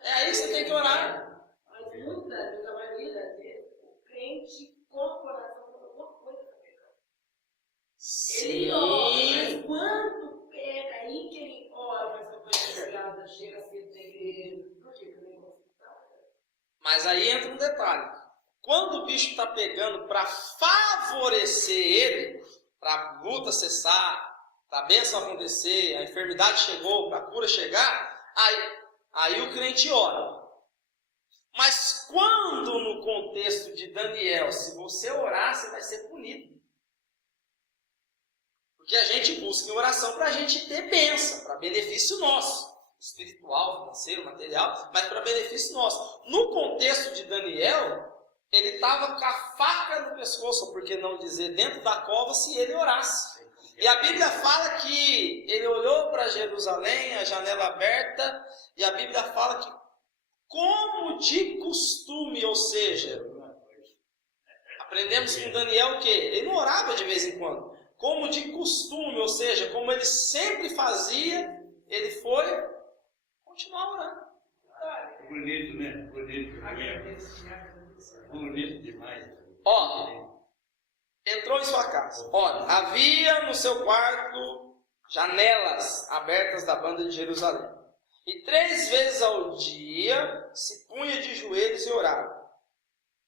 É aí que você tem que orar. Mas muitas vezes, a maioria das vezes, o crente com o coração faz alguma coisa para pegar. Ele ora, mas quando pega aí que ele ora, mas a coisa chegada, chega cedo na igreja. Por que o negócio está? Mas aí entra um detalhe. Quando o bicho está pegando para favorecer ele, para a luta cessar, para a bênção acontecer, a enfermidade chegou, para a cura chegar, aí o crente ora. Mas quando no contexto de Daniel, se você orar, você vai ser punido. Porque a gente busca em oração para a gente ter bênção, para benefício nosso. Espiritual, financeiro, material, mas para benefício nosso. No contexto de Daniel, ele estava com a faca no pescoço, por que não dizer dentro da cova, se ele orasse. E a Bíblia fala que ele olhou para Jerusalém, a janela aberta, e a Bíblia fala que, como de costume, ou seja, aprendemos com Daniel o quê? Ele não orava de vez em quando. Como de costume, ou seja, como ele sempre fazia, ele foi continuar orando. Bonito, né? Bonito. Bonito demais. Ó, entrou em sua casa. Olha, havia no seu quarto janelas abertas da banda de Jerusalém. E 3 vezes ao dia se punha de joelhos e orava.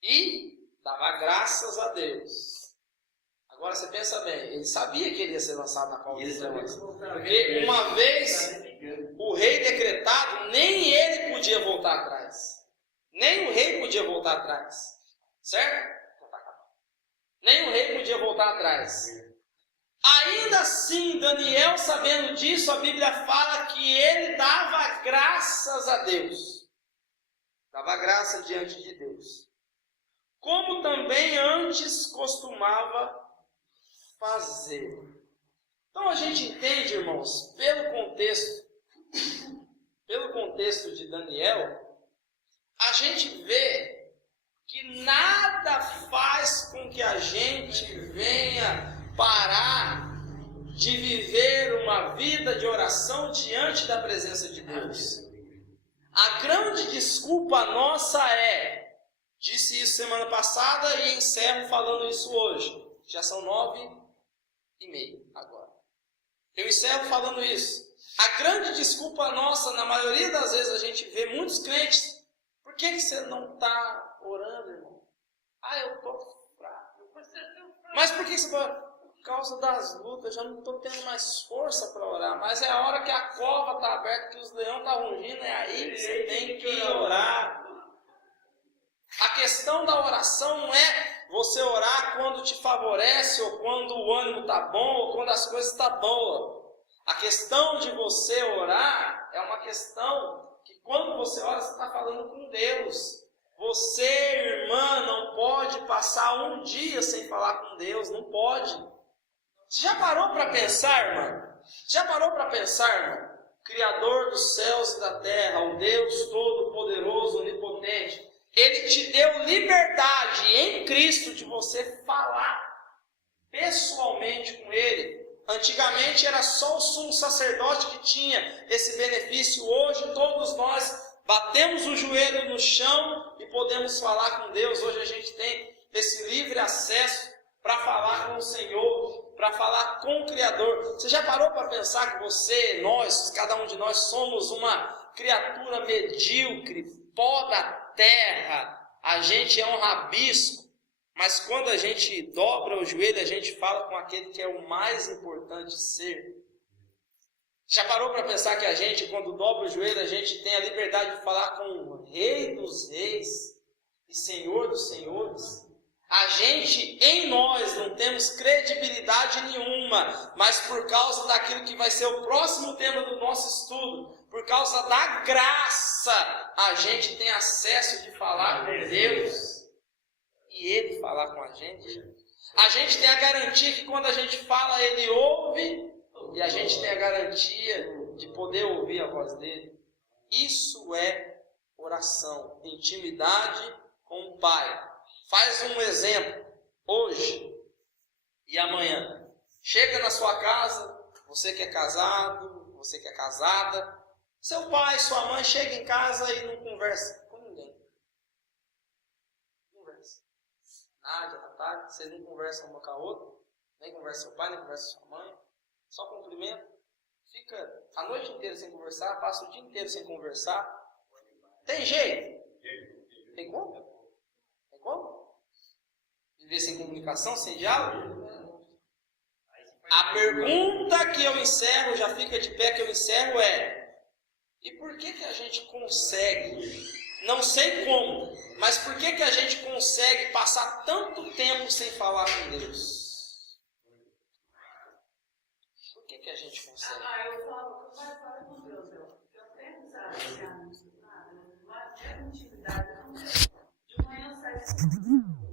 E dava graças a Deus. Agora você pensa bem, ele sabia que ele ia ser lançado na cova dos leões. Porque uma vez o rei decretado, nem ele podia voltar atrás. Nem o rei podia voltar atrás. Certo? Nem o rei podia voltar atrás. Ainda assim, Daniel, sabendo disso, a Bíblia fala que ele dava graças a Deus. Dava graça diante de Deus. Como também antes costumava fazer. Então a gente entende, irmãos, pelo contexto de Daniel, a gente vê que nada faz com que a gente venha parar de viver uma vida de oração diante da presença de Deus. A grande desculpa nossa disse isso semana passada e encerro falando isso hoje. Já são 9h30 agora. Eu encerro falando isso. A grande desculpa nossa, na maioria das vezes a gente vê muitos crentes. Por que você não está orando, irmão? Eu estou fraco. Mas por que você está... Por causa das lutas, já não estou tendo mais força para orar. Mas é a hora que a cova está aberta, que os leões estão rugindo, é aí que você tem que orar. A questão da oração não é você orar quando te favorece, ou quando o ânimo está bom, ou quando as coisas estão boas. A questão de você orar é uma questão que quando você ora, você está falando com Deus. Você, irmã, não pode passar um dia sem falar com Deus, não pode. Você já parou para pensar, irmã? Já parou para pensar, irmão? Criador dos céus e da terra, o Deus Todo-Poderoso, Onipotente, Ele te deu liberdade em Cristo de você falar pessoalmente com Ele. Antigamente era só o sumo sacerdote que tinha esse benefício. Hoje todos nós batemos o joelho no chão e podemos falar com Deus. Hoje a gente tem esse livre acesso para falar com o Senhor, para falar com o Criador. Você já parou para pensar que você, nós, cada um de nós somos uma criatura medíocre, pó da terra, a gente é um rabisco, mas quando a gente dobra o joelho, a gente fala com aquele que é o mais importante ser. Já parou para pensar que a gente, quando dobra o joelho, a gente tem a liberdade de falar com o Rei dos Reis e Senhor dos Senhores? A gente, em nós, não temos credibilidade nenhuma, mas por causa daquilo que vai ser o próximo tema do nosso estudo, por causa da graça, a gente tem acesso de falar com Deus e Ele falar com a gente. A gente tem a garantia que quando a gente fala, Ele ouve, e a gente tem a garantia de poder ouvir a voz dEle. Isso é oração, intimidade com o Pai. Faz um exemplo, hoje e amanhã. Chega na sua casa, você que é casado, você que é casada, seu pai, sua mãe chega em casa e não conversa com ninguém. Não conversa. Nádia, Natália, vocês não conversam uma com a outra, nem conversa seu pai, nem conversa sua mãe, só cumprimenta. Fica a noite inteira sem conversar, passa o dia inteiro sem conversar. Tem jeito? Tem como? Tem como? Viver sem comunicação, sem diálogo? A pergunta que eu encerro, já fica de pé que eu encerro é: e por que a gente consegue, não sei como, mas por que a gente consegue passar tanto tempo sem falar com Deus? Por que a gente consegue? Eu falo, vai falar com Deus, eu tenho essa intimidade, de manhã eu saio